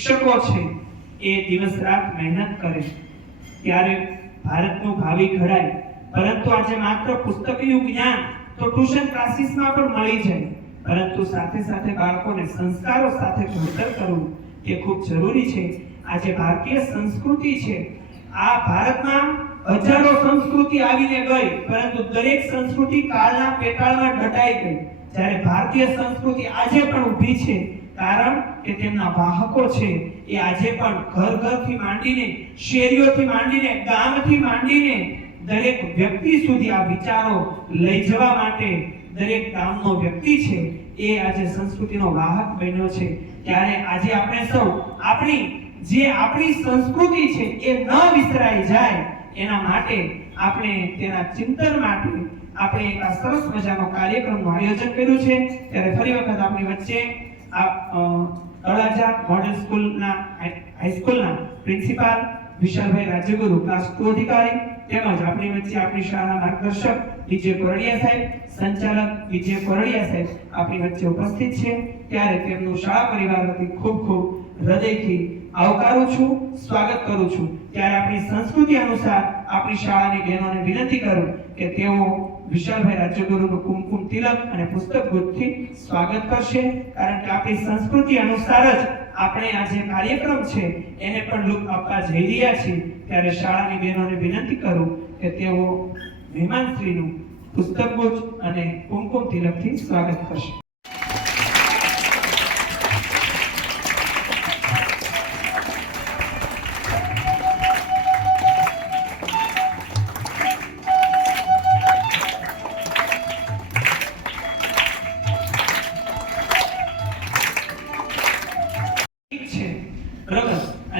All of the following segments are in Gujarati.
શિક્ષકો છે એ દિવસ રાત મહેનત કરે ત્યારે ભારતનું ભાવિ ઘડાય. પરંતુ આજે માત્ર પુસ્તકીય જ્ઞાન તો ટ્યુશન ક્લાસીસમાં પણ મળી જાય, પરંતુ સાથે સાથે બાળકોને સંસ્કારો સાથે ઘડતર કરવું એ ખૂબ જરૂરી છે. આજે ભારતીય સંસ્કૃતિ છે, આ ભારતમાં હજારો સંસ્કૃતિ આવીને ગઈ, પરંતુ દરેક સંસ્કૃતિ કાળના પેટાળમાં દટાઈ ગઈ. જ્યારે ભારતીય સંસ્કૃતિ આજે પણ ઊભી છે, કારણ કે તેમના વાહકો છે એ આજે પણ ઘરથી માંડીને, શેરીઓથી માંડીને, ગામથી માંડીને દરેક વ્યક્તિ સુધી આ વિચારો લઈ જવા માટે દરેક ગામનો વ્યક્તિ છે એ આજે સંસ્કૃતિનો વાહક બન્યો છે. ત્યારે આજે આપણે સૌ આપણી સંસ્કૃતિ છે એ ન વિસરાઈ જાય એના માટે આપણે તેના ચિંતન માટે આપણે એક આ સરસ મજાનો કાર્યક્રમનું આયોજન કર્યું છે. ત્યારે ફરી વખત આપણી વચ્ચે તળાજા મોડેલ સ્કૂલના હાઈસ્કૂલના પ્રિન્સિપાલ વિશાલભાઈ રાજ્યગુરુ, ક્લાસ 2 અધિકારી, તેમજ આપણી વચ્ચે આપણી શાળાના માર્ગદર્શક વિજય કોરડિયા સાહેબ, સંચાલક વિજય કોરડિયા સાહેબ આપણી વચ્ચે ઉપસ્થિત છે. ત્યારે તેમનું શાળા પરિવાર વતી ખૂબ ખૂબ હૃદયથી આવકારું છું, સ્વાગત કરું છું. ત્યારે આપણી સંસ્કૃતિ અનુસાર આપણી શાળાની બહેનોને વિનંતી કરું કે તેઓ વિશાલભાઈ રાજ્યગુરુનું કુમકુમ તિલક અને પુસ્તક ગુચ્છથી સ્વાગત કરશે, કારણ કે આપણી સંસ્કૃતિ અનુસાર જ આપણે આ જે કાર્યક્રમ છે એને પણ લુક આપવા જઈ રહ્યા છીએ. ત્યારે શાળાની બહેનોને વિનંતી કરું કે તેઓ મહેમાનશ્રીનું પુસ્તક ગુચ્છ અને કુમકુમ તિલકથી સ્વાગત કરશે.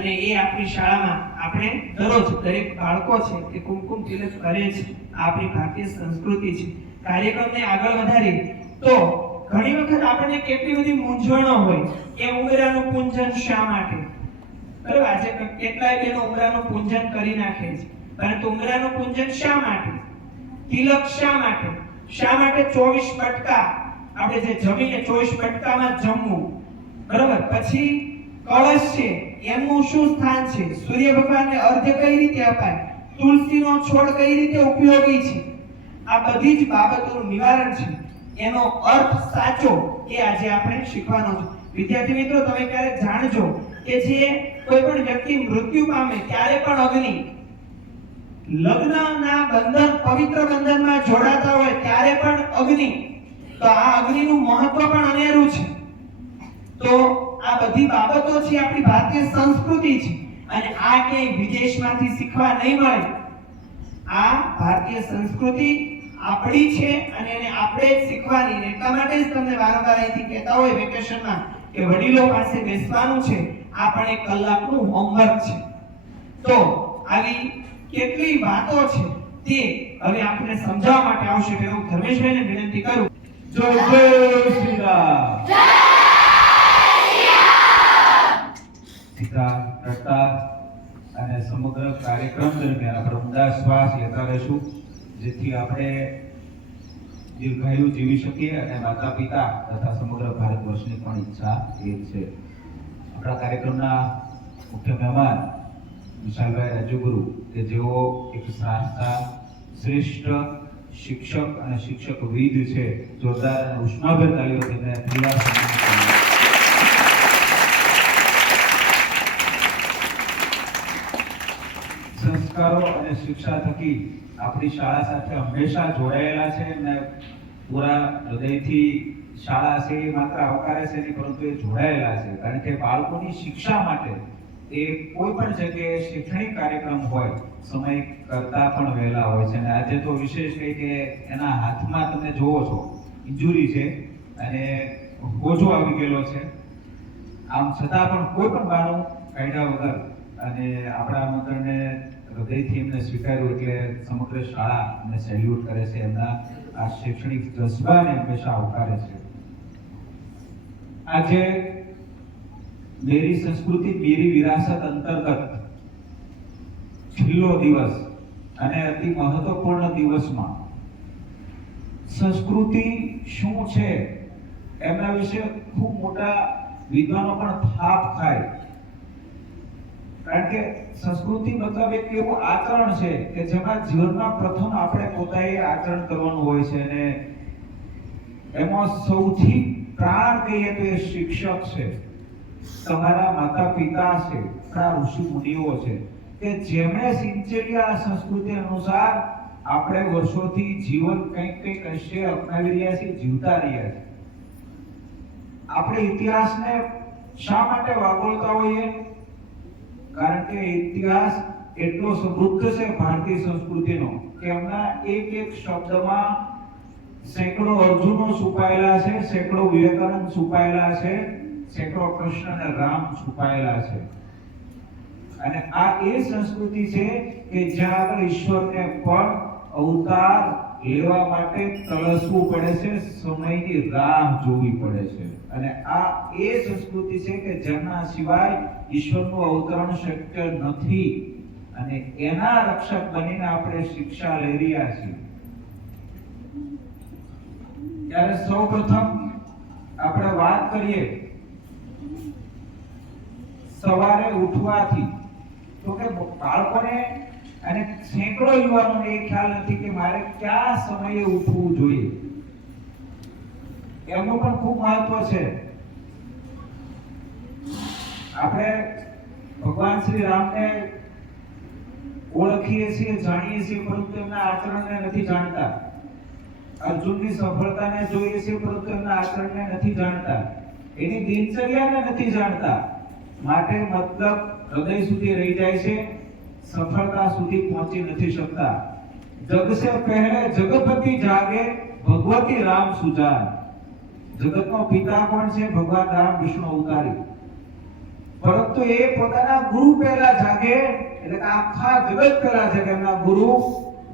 અને એ આપણી શાળામાં આપણે દરરોજ દરેક બાળકો છે એ કુમકુમ તિલક કરે છે. આપણી ભારતીય સંસ્કૃતિ છે. કાર્યક્રમને આગળ વધારી તો ઘણી વખત આપણને કેટલી બધી મૂંઝવણો હોય કે ઉંબરાનું પૂજન શા માટે? બરાબર, આજે કેટલાય બહેનો ઉંબરાનું પૂજન કરી નાખે છે, પરંતુ ઉંબરાનું પૂજન શા માટે? તિલક શા માટે? શા માટે 24 બટકા આપણે જે જમીને 24 બટકામાં જમવું? બરાબર, પછી કળશ છે એમનું શું સ્થાન છે? સૂર્ય ભગવાનને અર્ઘ્ય કઈ રીતે અપાય? તુલસીનો છોડ કઈ રીતે ઉપયોગી છે? આ બધી જ બાબતોનું નિવારણ છે. એનો અર્થ સાચો એ આજે આપણે શીખવાનો છે. વિદ્યાર્થી મિત્રો, તમે ક્યારેક જાણજો કે જે કોઈ પણ વ્યક્તિ મૃત્યુ પામે ત્યારે પણ અગ્નિ, લગ્નના બંધન, પવિત્ર બંધનમાં જોડાતા હોય ત્યારે પણ અગ્નિ, તો આ અગ્નિનું મહત્વ પણ અનેરું છે. તો આ બધી બાબતો છે આપણી ભારતીય સંસ્કૃતિ છે, અને આ ક્યાંય વિદેશમાંથી શીખવા નહીં મળે. આ ભારતીય સંસ્કૃતિ આપણી છે અને એને આપણે જ શીખવાની. એટલા માટે જ તમને વારંવાર અહીંથી કહેતા હોય વેકેશનમાં કે વડીલો પાસે બેસવાનું છે, આ પણ એક કલાકનું હોમવર્ક છે. તો આવી કેટલી વાતો છે તે હવે આપણે સમજાવવા માટે આવશે. એટલે હું ધર્મેશભાઈને વિનંતી કરું. જય શ્રી રામ. અને સમગ્ર કાર્યક્રમ દરમિયાન આપણે ઊંડા શ્વાસ લેતા રહીશું, જેથી આપણે દીર્ઘાયુ જીવી શકીએ. અને માતા પિતા તથા સમગ્ર ભારત વર્ષની પણ ઈચ્છા એ છે. આપણા કાર્યક્રમના મુખ્ય મહેમાન વિશાલભાઈ રાજ્યગુરુ, કે જેઓ એક સાચા શ્રેષ્ઠ શિક્ષક અને શિક્ષકવિદ છે. જોરદાર અને ઉષ્માભેર તાલીઓ તેમને સંસ્કારો અને શિક્ષા થકી આપણી શાળા સાથે હંમેશા જોડાયેલા છે અને પૂરા હૃદયથી શાળા છે એ માત્ર આવકારે છે નહીં, પરંતુ એ જોડાયેલા છે. કારણ કે બાળકોની શિક્ષા માટે એ કોઈ પણ જગ્યાએ શૈક્ષણિક કાર્યક્રમ હોય સમય કરતા પણ વહેલા હોય છે. અને આજે તો વિશેષ કંઈ કે એના હાથમાં તમે જોવો છો ઇન્જુરી છે અને ગોજો આવી ગયેલો છે, આમ છતાં પણ કોઈ પણ બહાનું કાઢ્યા વગર અને આપણા આમંત્રણને હૃદયથી એમને સ્વીકાર્યું, એટલે સમગ્ર શાળા એમને સેલ્યુટ કરે છે. એમના આ શૈક્ષણિક જજ્બાને હંમેશા આવકારે છે. આજે મેરી સંસ્કૃતિ મેરી વિરાસત અંતર્ગત છેલ્લો દિવસ અને અતિ મહત્વપૂર્ણ દિવસમાં સંસ્કૃતિ શું છે એમના વિશે ખૂબ મોટા વિદ્વાનો પણ થાપ ખાય કારણ કે સંસ્કૃતિ મતલબ એક એવું આચરણ છે કે જેમાં જીવનમાં પ્રથમ આપણે પોતાએ આચરણ કરવાનું હોય છે, અને એમાં સૌથી પ્રાણ કહીએ તો એ શિક્ષક છે, તમારા માતા પિતા છે, આપણા ઋષિ મુનિઓ છે, કે જેમણે સિંચેલી આ સંસ્કૃતિ અનુસાર આપણે વર્ષોથી જીવન કંઈક હશે અપનાવી રહ્યા છીએ, જીવતા રહ્યા છીએ. આપણે ઇતિહાસને શા માટે વાગોળતા હોઈએ? કારણ કે ઇતિહાસ એટલો સમૃદ્ધ છે ભારતીય સંસ્કૃતિનો કે એમના એક એક શબ્દમાં સેંકડો અર્જુનો છુપાયેલા છે, સેંકડો વિવેકાનંદ છુપાયેલા છે, સેંકડો કૃષ્ણ અને રામ છુપાયેલા છે. અને આ એ સંસ્કૃતિ છે કે જ્યાં આગળ ઈશ્વરને પણ અવતાર લેવા માટે તળસવું પડે છે, સમયની રાહ જોવી પડે છે. અને આ એ સંસ્કૃતિ છે કે જેના સિવાય ઈશ્વરનું અવતરણ શક્ય નથી. અને એના રક્ષક બનીને આપણે શિક્ષા લઈ રહ્યા છીએ. ત્યારે સૌપ્રથમ આપણે વાત કરીએ સવારે ઉઠવાથી, તો કે બાળકોને અને સેંકડો યુવાનોને એ ખ્યાલ નથી કે મારે કયા સમયે ઉઠવું જોઈએ. એનું પણ ખૂબ મહત્વ છે. આપણે ભગવાન શ્રી રામને ઓળખીએ છીએ, જાણીએ છીએ, પરંતુ એમના આચરણને નથી જાણતા. અર્જુનની સફળતાને જોઈએ છીએ, પરંતુ એમના આચરણને નથી જાણતા. એની દિનચર્યાને નથી જાણતા. માટે મતલબ હૃદય સુધી રહી જાય છે, સફળતા સુધી પહોંચી નથી શકતા. જગ સે પહેલે જગતપતિ જાગે, ભગવતી રામ સુજાન. જગતનો પિતા કોણ છે? ભગવાન રામ, વિષ્ણુ અવતારી. પરંતુ એ પોતાના ગુરુ પહેલા જાગે, એટલે કે આખા જગત પહેલા જાગે. એમના ગુરુ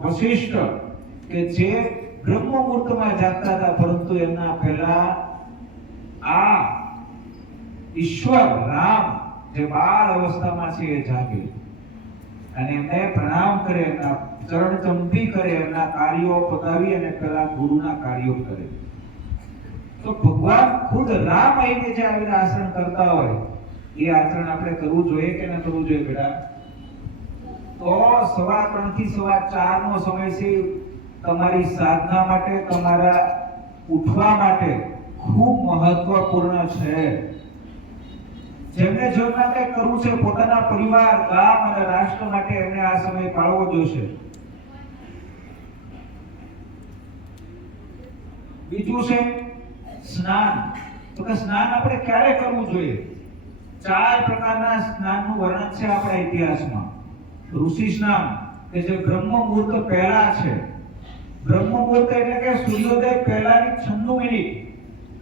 વશિષ્ઠ, કે જે બ્રહ્મ મુહૂર્તમાં જાગતા હતા, પરંતુ એમના પહેલા આ ઈશ્વર રામ જે બાળ અવસ્થામાં છે એ જાગે અને એમને પ્રણામ કરે, એમના ચરણ ચંપી કરે, એમના કાર્યો પતાવી અને પેલા ગુરુના કાર્યો કરે. તો ભગવાન ખુદ રામ આવીને જે આવીને આચરણ કરતા હોય, એ આચરણ આપણે કરવું જોઈએ કે ન કરવું જોઈએ બેટા? તો 3:15 થી 4:15 નો સમય છે તમારી સાધના માટે, તમારા ઉઠવા માટે ખૂબ મહત્વપૂર્ણ છે. જેમને જીવનમાં કંઈક કરવું છે, પોતાના પરિવાર, ગામ અને રાષ્ટ્ર માટે, એમને આ સમય પાળવો જોઈશે. બીજું છે સ્નાન. તો કે સ્નાન આપણે ક્યારે કરવું જોઈએ? 4 પ્રકારના સ્નાનનું વર્ણન છે આપણા ઇતિહાસમાં. ઋષિ સ્નાન, કે જે બ્રહ્મ મુહૂર્ત પહેલા છે. બ્રહ્મ મુહૂર્ત એટલે કે સૂર્યોદય પહેલાની 96 મિનિટ.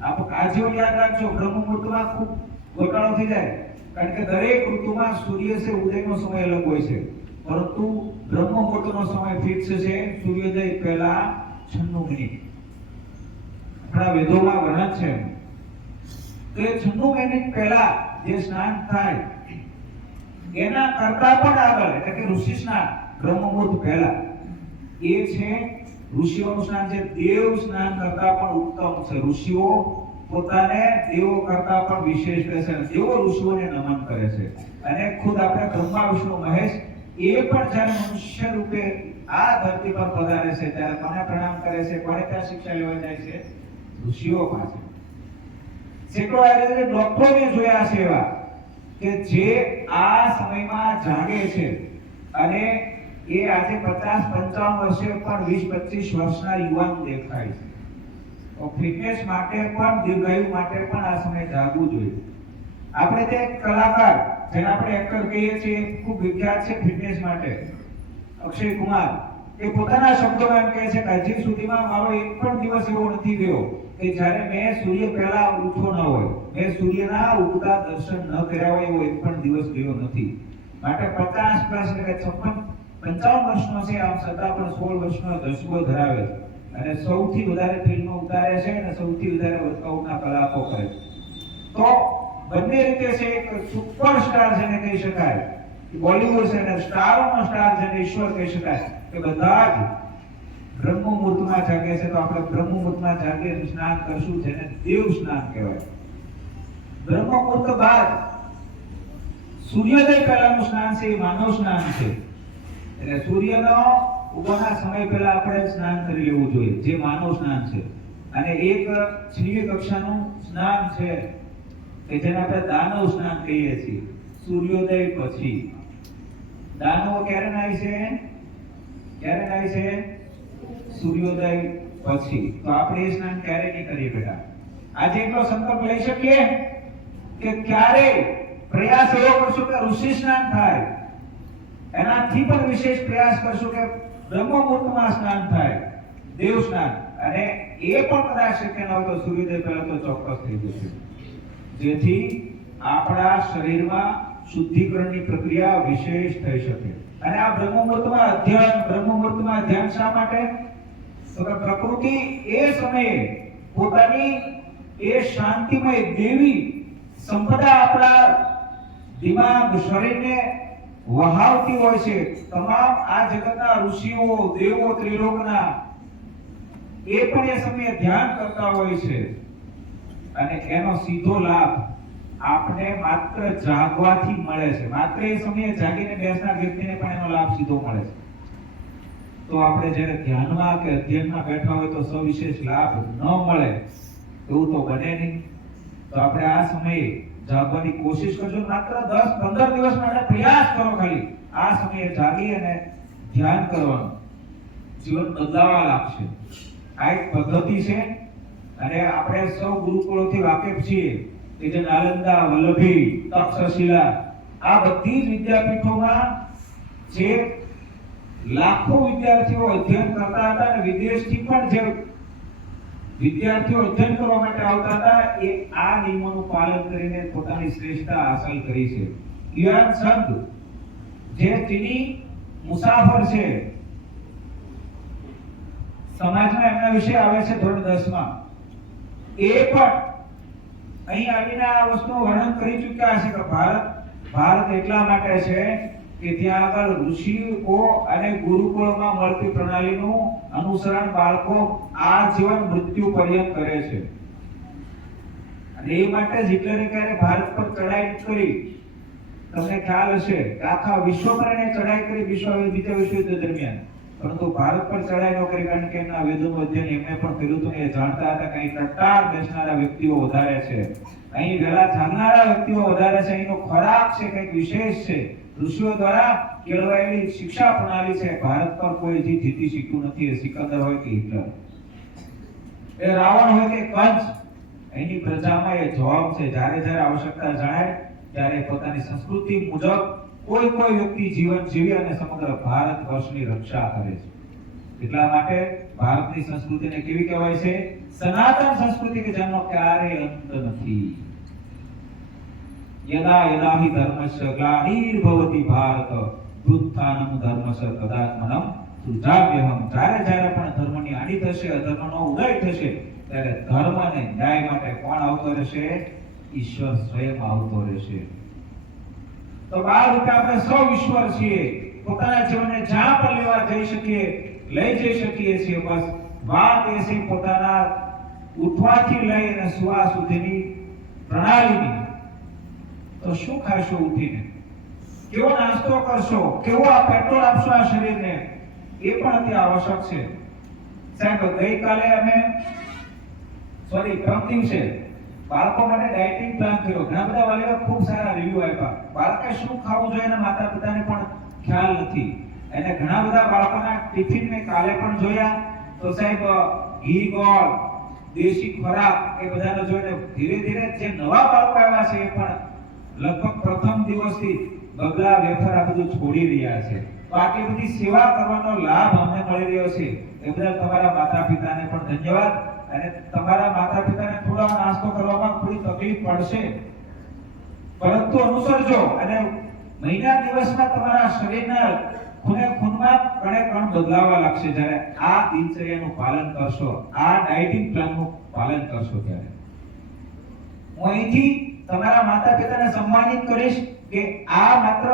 આપ આજે યાદ રાખજો, બ્રહ્મ મુહૂર્તમાં ખૂબ ગોટાળો થઈ જાય, કારણ કે દરેક ઋતુમાં સૂર્ય છે ઉદયનો સમય અલગ હોય છે, પરંતુ બ્રહ્મ મુહૂર્તનો સમય ફિક્સ છે, સૂર્યોદય પહેલા 96 મિનિટ. આપણા વેદોમાં વર્ણન છે. તો એ 96 મિનિટ પહેલા જે સ્નાન થાય, એના કરતા પણ આગળ, એટલે કે ઋષિ સ્નાન બ્રહ્મ મુહૂર્ત પહેલા, એ છે ઋષિઓનું સ્નાન છે. દેવ સ્નાન કરતા પણ ઉત્તમ છે. ઋષિઓ પોતાને દેવો કરતા પણ વિશેષ કહે છે. દેવો ઋષિઓને નમન કરે છે. અને ખુદ આપણે બ્રહ્મા, વિષ્ણુ, મહેશ, એ પણ જ્યારે મનુષ્ય રૂપે આ ધરતી પર પધારે છે, ત્યારે કોને પ્રણામ કરે છે? કોને ત્યાં શિક્ષા લેવા જાય છે? ઋષિઓ પાસે. સેંકડો આયુર્વેદિક ડોક્ટરોને જોયા છે એવા કે જે આ સમયમાં જાગે છે, અને એ આજે 50-55 વર્ષે પણ 20-25 વર્ષના યુવાન દેખાય છે. તો ફિટનેસ માટે પણ, દીર્ઘાયુ માટે પણ આ સમય જાગવું જોઈએ. આપણે તે કલાકાર, જેને આપણે એક્ટર કહીએ છીએ, ખૂબ વિખ્યાત છે ફિટનેસ માટે, અક્ષય કુમાર, એ પોતાના શબ્દોમાં એમ કહે છે કે હજી સુધીમાં મારો એક પણ દિવસ એવો નથી ગયો કે જ્યારે મેં સૂર્ય પહેલા ઉઠ્યો ન હોય, મેં સૂર્યના ઉગતા દર્શન ન કર્યા હોય, એવો એક પણ દિવસ ગયો નથી. માટે 50 પ્લસ, એટલે કે 55 વર્ષનો છે, આમ છતાં પણ 16 વર્ષનો દસકો ધરાવે છે, અને સૌથી વધારે ફિલ્મો ઉતારે છે અને સૌથી વધારે વર્કઆઉટના કલાકો કરે. તો બંને રીતે છે, એક સુપરસ્ટાર જેને કહી શકાય, બોલિવૂડ છે, અને સ્ટારોનો સ્ટાર જેને ઈશ્વર કહી શકાય, કે બધા જ બ્રહ્મ મુહૂર્તમાં જાગે છે. તો આપણે બ્રહ્મ મુહૂર્તમાં જાગીને સ્નાન કરશું, જેને દેવ સ્નાન કહેવાય. બ્રહ્મ મુહૂર્ત બાદ સૂર્યોદય પહેલાનું સ્નાન છે એ માનવ સ્નાન છે. એટલે સૂર્યનો ઉગમના સમય પહેલા આપણે સ્નાન કરી લેવું જોઈએ, જે માનવ સ્નાન છે. અને એક છેલ્લી કક્ષાનું સ્નાન છે કે જેને આપણે દાનવ સ્નાન કહીએ છીએ, સૂર્યોદય પછી. દાનવો ક્યારે નાય છે? ક્યારે નાય છે? સૂર્યોદય પછી. તો આપણે એ સ્નાન ક્યારે નહીં કરીએ બેટા? આજે એટલો સંકલ્પ લઈ શકીએ કે ક્યારે પ્રયાસ એવો કરશું કે ઋષિ સ્નાન થાય, એનાથી પણ વિશેષ પ્રયાસ કરશું કે બ્રહ્મ મુહૂર્તમાં સ્નાન થાય, દેવ સ્નાન. અને એ પણ કદાચ શક્ય ન હોય તો સૂર્યોદય પહેલા તો ચોક્કસ થઈ જશે, જેથી આપણા શરીરમાં શુદ્ધિકરણની પ્રક્રિયા વિશેષ થઈ શકે. અને આ બ્રહ્મ મુહૂર્તમાં ધ્યાન શા માટે? તો કે પ્રકૃતિ એ સમયે પોતાની એ શાંતિમય દેવી સંપદા આપણા દિમાગ શરીરને વહાવતી હોય છે. તમામ આ જગતના ઋષિઓ, દેવો, ત્રિલોકના એ પણ એ સમયે ધ્યાન કરતા હોય છે. અને એનો સીધો લાભ આપણે માત્ર જાગવાથી મળે છે. માત્ર એ સમયે જાગીને બેસનાર વ્યક્તિને પણ એનો લાભ સીધો મળે છે. તો આપણે જ્યારે ધ્યાનમાં કે અધ્યયનમાં બેઠા હોય તો સવિશેષ લાભ ન મળે એવું તો બને નહીં. તો આપણે આ સમયે જાગવાની કોશિશ કરજો. માત્ર 10-15 દિવસ માટે પ્રયાસ કરો, ખાલી આ સમયે જાગી અને ધ્યાન કરવાનું. જીવન બદલાવા લાગશે. આ એક પદ્ધતિ છે. અને આપણે સૌ ગુરુકુળોથી વાકેફ છીએ કે જે નાલંદા, વલ્લભી, તક્ષશિલા, આ બધી જ વિદ્યાપીઠોમાં જે લાખો વિદ્યાર્થીઓ અધ્યયન કરતા હતા અને વિદેશથી પણ જે વિદ્યાર્થીઓ અધ્યયન કરવા માટે આવતા હતા, એ આ નિયમોનું પાલન કરીને પોતાની શ્રેષ્ઠતા હાંસલ કરી છે. યુઆન સંઘ જે ચીની મુસાફર છે, સમાજમાં એમના વિશે આવે છે ધોરણ 10 માં, એ પણ અહીં આવીને આ વસ્તુનું વર્ણન કરી ચૂક્યા છે કે ભારત એટલા માટે છે કે ત્યાં આગળ ઋષિઓ અને ગુરુકુળમાં મળતી પ્રણાલીનું અનુસરણ બાળકો આજીવન મૃત્યુ પર્યંત કરે છે. અને એ માટે જ હિટલરે ક્યારે ભારત પર ચડાઈ કરી, તમને ખ્યાલ હશે કે આખા વિશ્વ પર એને ચડાઈ કરી બીજા વિશ્વયુદ્ધ દરમિયાન. પરંતુ ભારત પર ચડાઈ ન કરી, કારણ કે એમના વેદોનું અધ્યયન એમને પણ કર્યું હતું. એ જાણતા હતા કે અહીં ટટ્ટાર બેસનારા વ્યક્તિઓ વધારે છે, અહીં વહેલા જાગનારા વ્યક્તિઓ વધારે છે, અહીંનો ખોરાક છે કંઈક વિશેષ છે, ઋષિઓ દ્વારા કેળવાયેલી શિક્ષા પ્રણાલી છે. ભારત પર કોઈ જીતી શીખ્યું નથી, એ સિકંદર હોય કે હિટલર, એ રાવણ હોય કે કંસ, એની પ્રજામાં એ જવાબ છે. જ્યારે આવશ્યકતા જણાય ત્યારે પોતાની સંસ્કૃતિ મુજબ કોઈ વ્યક્તિ જીવન જીવી અને સમગ્ર ભારત વર્ષની રક્ષા કરે છે. એટલા માટે ભારતની સંસ્કૃતિને કેવી કહેવાય છે? સનાતન સંસ્કૃતિ, કે જેનો ક્યારેય અંત નથી. યદા યદા હિ ધર્મસ્ય ગ્લાનિર્ભવતિ ભારત ભૂત્થાનમ ધર્મસ્ય તદાત્મનમ સૃજામ્યહમ. જ્યારે પણ ધર્મની હાનિ થશે, અધર્મનો ઉદય થશે, ત્યારે ધર્મ અને ન્યાય માટે કોણ આવતો રહેશે? ઈશ્વર સ્વયં આવતો રહેશે. તો આ રીતે આપણે સૌ ઈશ્વર છીએ. પોતાના જીવનને જ્યાં પણ લેવા જઈ શકીએ, લઈ જઈ શકીએ છીએ. બસ વાત એ છે પોતાના ઉઠવાથી લઈ અને સુવા સુધીની પ્રણાલીની. તો શું ખાશો ઉઠીને? કેવો નાસ્તો કરશો? કેવો આ પેટ્રોલ આપશો આ શરીરને? એ પણ અતિ આવશ્યક છે. સાહેબ, ગઈકાલે પરમ દિવસે બાળકો માટે ડાયટિંગ પ્લાન કર્યો. ઘણા બધા વાલીઓ ખૂબ સારા રિવ્યુ આપ્યા. બાળકે શું ખાવું જોઈએ એના માતા પિતાને પણ ખ્યાલ નથી. અને ઘણા બધા બાળકોના ટિફિન મેં કાલે પણ જોયા. તો સાહેબ, ઘી, ગોળ, દેશી ખોરાક એ બધાને જોઈને ધીરે ધીરે જે નવા બાળકો આવ્યા છે એ પણ લગભગ પ્રથમ દિવસથી બગલા, વેફર આ બધું છોડી રહ્યા છે. તો આટલી બધી સેવા કરવાનો લાભ અમને મળી રહ્યો છે. એ બદલ તમારા માતા પિતાને પણ ધન્યવાદ. અને તમારા માતા પિતાને થોડો નાસ્તો કરવામાં થોડી તકલીફ પડશે, પરંતુ અનુસરજો. અને મહિના દિવસમાં તમારા શરીરના ખૂણે-ખૂણમાં કણે-કણ બદલાવા લાગશે. જ્યારે આ દિનચર્યાનું પાલન કરશો, આ ડાયટિંગ પ્લાનનું પાલન કરશો, ત્યારે હું અહીંથી તમારા માતા પિતાને સન્માનિત કરીશ કે આ માત્ર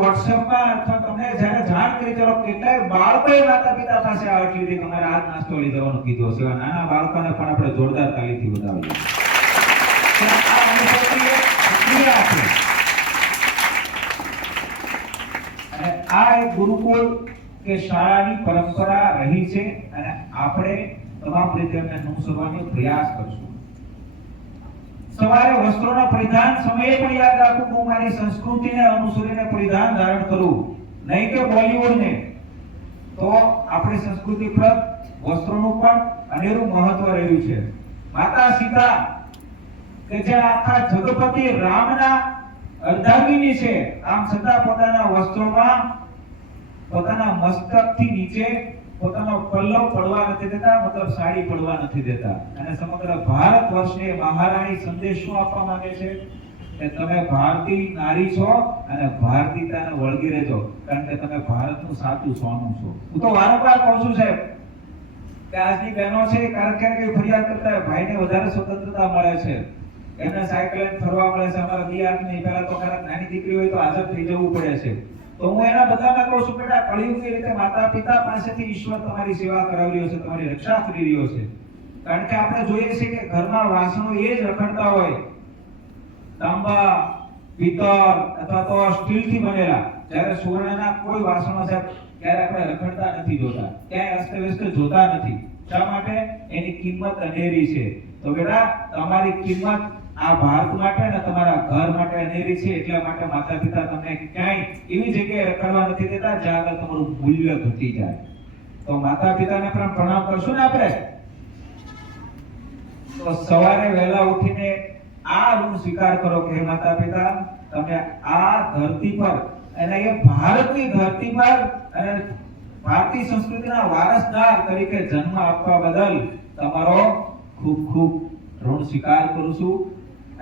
વોટ્સએપમાં અથવા તમને જ્યારે જાણ કરી, ચલો કેટલાય બાળકોએ માતા પિતા પાસે આટલી બધી તમારે આ નાસ્તો લઈ જવાનું કીધું હશે. નાના બાળકોને પણ આપણે જોરદાર તાલીથી વધાવીએ. આ અનુભવની એક પ્રક્રિયા છે. આ એક ગુરુકુળ કે શાળાની પરંપરા રહી છે અને આપણે તમામ રીતે એમને અનુસરવાનો પ્રયાસ કરશું. સવારે વસ્ત્રોના પરિધાન સમયે પણ યાદ રાખવું કે હું મારી સંસ્કૃતિને અનુસરીને પરિધાન ધારણ કરું, નહીં કે બોલિવૂડને. તો આપણી સંસ્કૃતિ પર વસ્ત્રોનું પણ અનેરું મહત્વ રહ્યું છે. માતા સીતા કે જે આખા જગપતિ રામના અર્ધાંગિની છે, આમ છતાં પોતાના વસ્ત્રોમાં પોતાના મસ્તકથી નીચે પોતાનો પલ્લવ પડવા નથી દેતા, મતલબ સાડી પડવા નથી દેતા. અને સમગ્ર ભારત વર્ષને મહારાણી સંદેશ શું આપવા માંગે છે કે તમે ભારતીય નારી છો અને ભારતીયતાને વળગી રહેજો, કારણ કે તમે ભારતનું સાચું સોનું છો. હું તો વારંવાર કહું છું સાહેબ કે આજની બહેનો છે ક્યારેક ફરિયાદ કરતા હોય ભાઈને વધારે સ્વતંત્રતા મળે છે, એમને સાયકલ લઈને ફરવા મળે છે, અમારા દિયારની પહેલા તો ખરાબ નાની દીકરી હોય તો આઝાદ થઈ જવું પડે છે. તો હું એના બધામાં કહું છું બેટા, કળિયુગની રીતે માતા પિતા પાસેથી ઈશ્વર તમારી સેવા કરાવી રહ્યો છે, તમારી રક્ષા કરી રહ્યો છે. કારણ કે આપણે જોઈએ છીએ કે ઘરમાં વાસણો એ જ રખડતા હોય, તાંબા, પિત્તળ અથવા તો સ્ટીલથી બનેલા, જ્યારે સુવર્ણના કોઈ વાસણો સાહેબ ક્યારે આપણે રખડતા નથી જોતા, ક્યાંય અસ્તવ્યસ્ત જોતા નથી. શા માટે? એની કિંમત અનેરી છે. તો બેટા, તમારી કિંમત આ ભારત માટે અને તમારા ઘર માટે અનેરી છે. એટલા માટે માતા પિતા તમને ક્યાંય એવી જગ્યાએ રખડવા નથી દેતા જ્યાં આગળ તમારું મૂલ્ય ઘટી જાય. તો માતા પિતાને પણ પ્રણામ કરશું ને આપણે. તો સવારે વહેલા ઉઠીને આ ઋણ સ્વીકાર કરો કે હે માતા પિતા, તમે આ ધરતી પર અને એ ભારતની ધરતી પર અને ભારતીય સંસ્કૃતિના વારસદાર તરીકે જન્મ આપવા બદલ તમારો ખૂબ ખૂબ ઋણ સ્વીકાર કરું છું.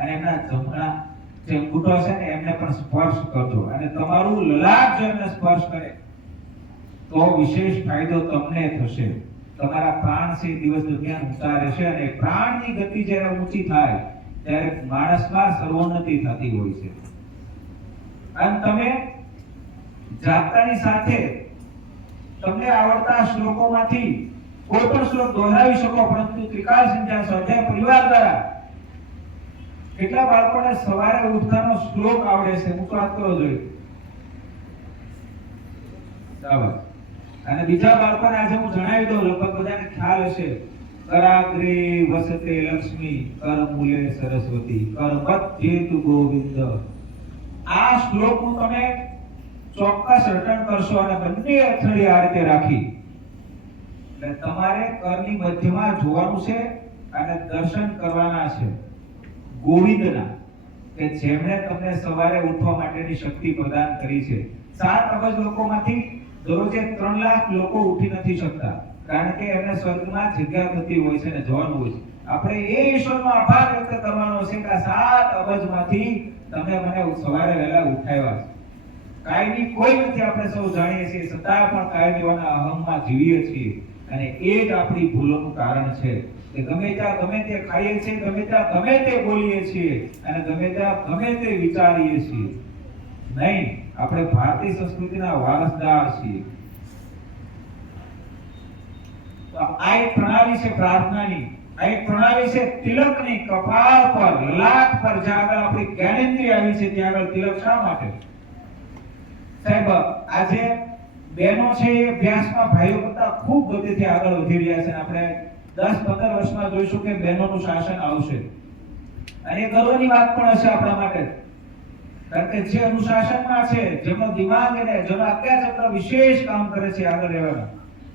અને એમના જમણા જે અંગૂઠો છે ને એમને પણ સ્પર્શ કરજો, અને તમારું લલાટ જો એમને સ્પર્શ કરે તો વિશેષ ફાયદો તમને થશે. તમારા પ્રાણ છે દિવસ દરમિયાન ઊંચા રહેશે, અને પ્રાણની ગતિ જ્યારે ઊંચી થાય ત્યારે માણસમાં સર્વોન્નતિ થતી હોય છે. અને તમે જાગતાની સાથે તમને આવડતા શ્લોકોમાંથી કોઈ પણ શ્લોક દોહરાવી શકો, પરંતુ ત્રિકાળ સંધ્યા સ્વાધ્યાય પરિવાર દ્વારા કેટલા બાળકોને સવારે ઉઠતાનો શ્લોક આવડે છે? હું તો વાત કરો જોઈએ. બરાબર. અને બીજા બાળકોને આજે હું જણાવી દઉં, લગભગ બધાને ખ્યાલ હશે. કરાગ્રે વસતે લક્ષ્મી, કરમૂલે સરસ્વતી, કરમધ્યેતુ ગોવિંદ. આ શ્લોકનું તમે ચોક્કસ રટણ કરશો અને બંને અથડી આ રીતે રાખી એટલે તમારે કરની મધ્યમાં જોવાનું છે અને દર્શન કરવાના છે ગોવિંદના, કે જેમણે તમને સવારે ઉઠવા માટેની શક્તિ પ્રદાન કરી છે. 7 અબજ લોકોમાંથી દરરોજે 3 લાખ લોકો ઉઠી નથી શકતા, કારણ કે એમને સ્વર્ગમાં જગ્યા થતી હોય છે ને જવાનું હોય છે. આપણે એ ઈશ્વરનો આભાર વ્યક્ત કરવાનો છે કે 7 અબજમાંથી તમે મને સવારે વહેલા ઉઠાવ્યા છે. કાયમી કોઈ નથી, આપણે સૌ જાણીએ છીએ, છતાં પણ કાયમીઓના અહમમાં જીવીએ છીએ, અને એ જ આપણી ભૂલોનું કારણ છે કે ગમે ત્યાં ગમે તે ખાઈએ છીએ, ગમે ત્યાં ગમે તે બોલીએ છીએ, અને ગમે ત્યાં ગમે તે વિચારીએ છીએ. નહીં, આપણે ભારતીય સંસ્કૃતિના વારસદાર છીએ. આ એક પ્રણાલી છે પ્રાર્થનાની, આ એક પ્રણાલી છે તિલકની. કપાળ પર, લલાટ પર જ્યાં આગળ આપણી જ્ઞાનેન્દ્રિય આવી છે ત્યાં આગળ તિલક શા માટે? સાહેબ, આજે બહેનો છે એ અભ્યાસમાં ભાઈઓ કરતા ખૂબ ગતિથી આગળ વધી રહ્યા છે. આપણે 10-15 વર્ષમાં જોઈશું કે બહેનોનું શાસન આવશે, અને ગર્વની વાત પણ હશે આપણા માટે. કારણ કે જે અનુશાસનમાં છે, જેમનો દિમાગ અને જેનો અત્યાચક્ર વિશેષ કામ કરે છે આગળ રહેવાના,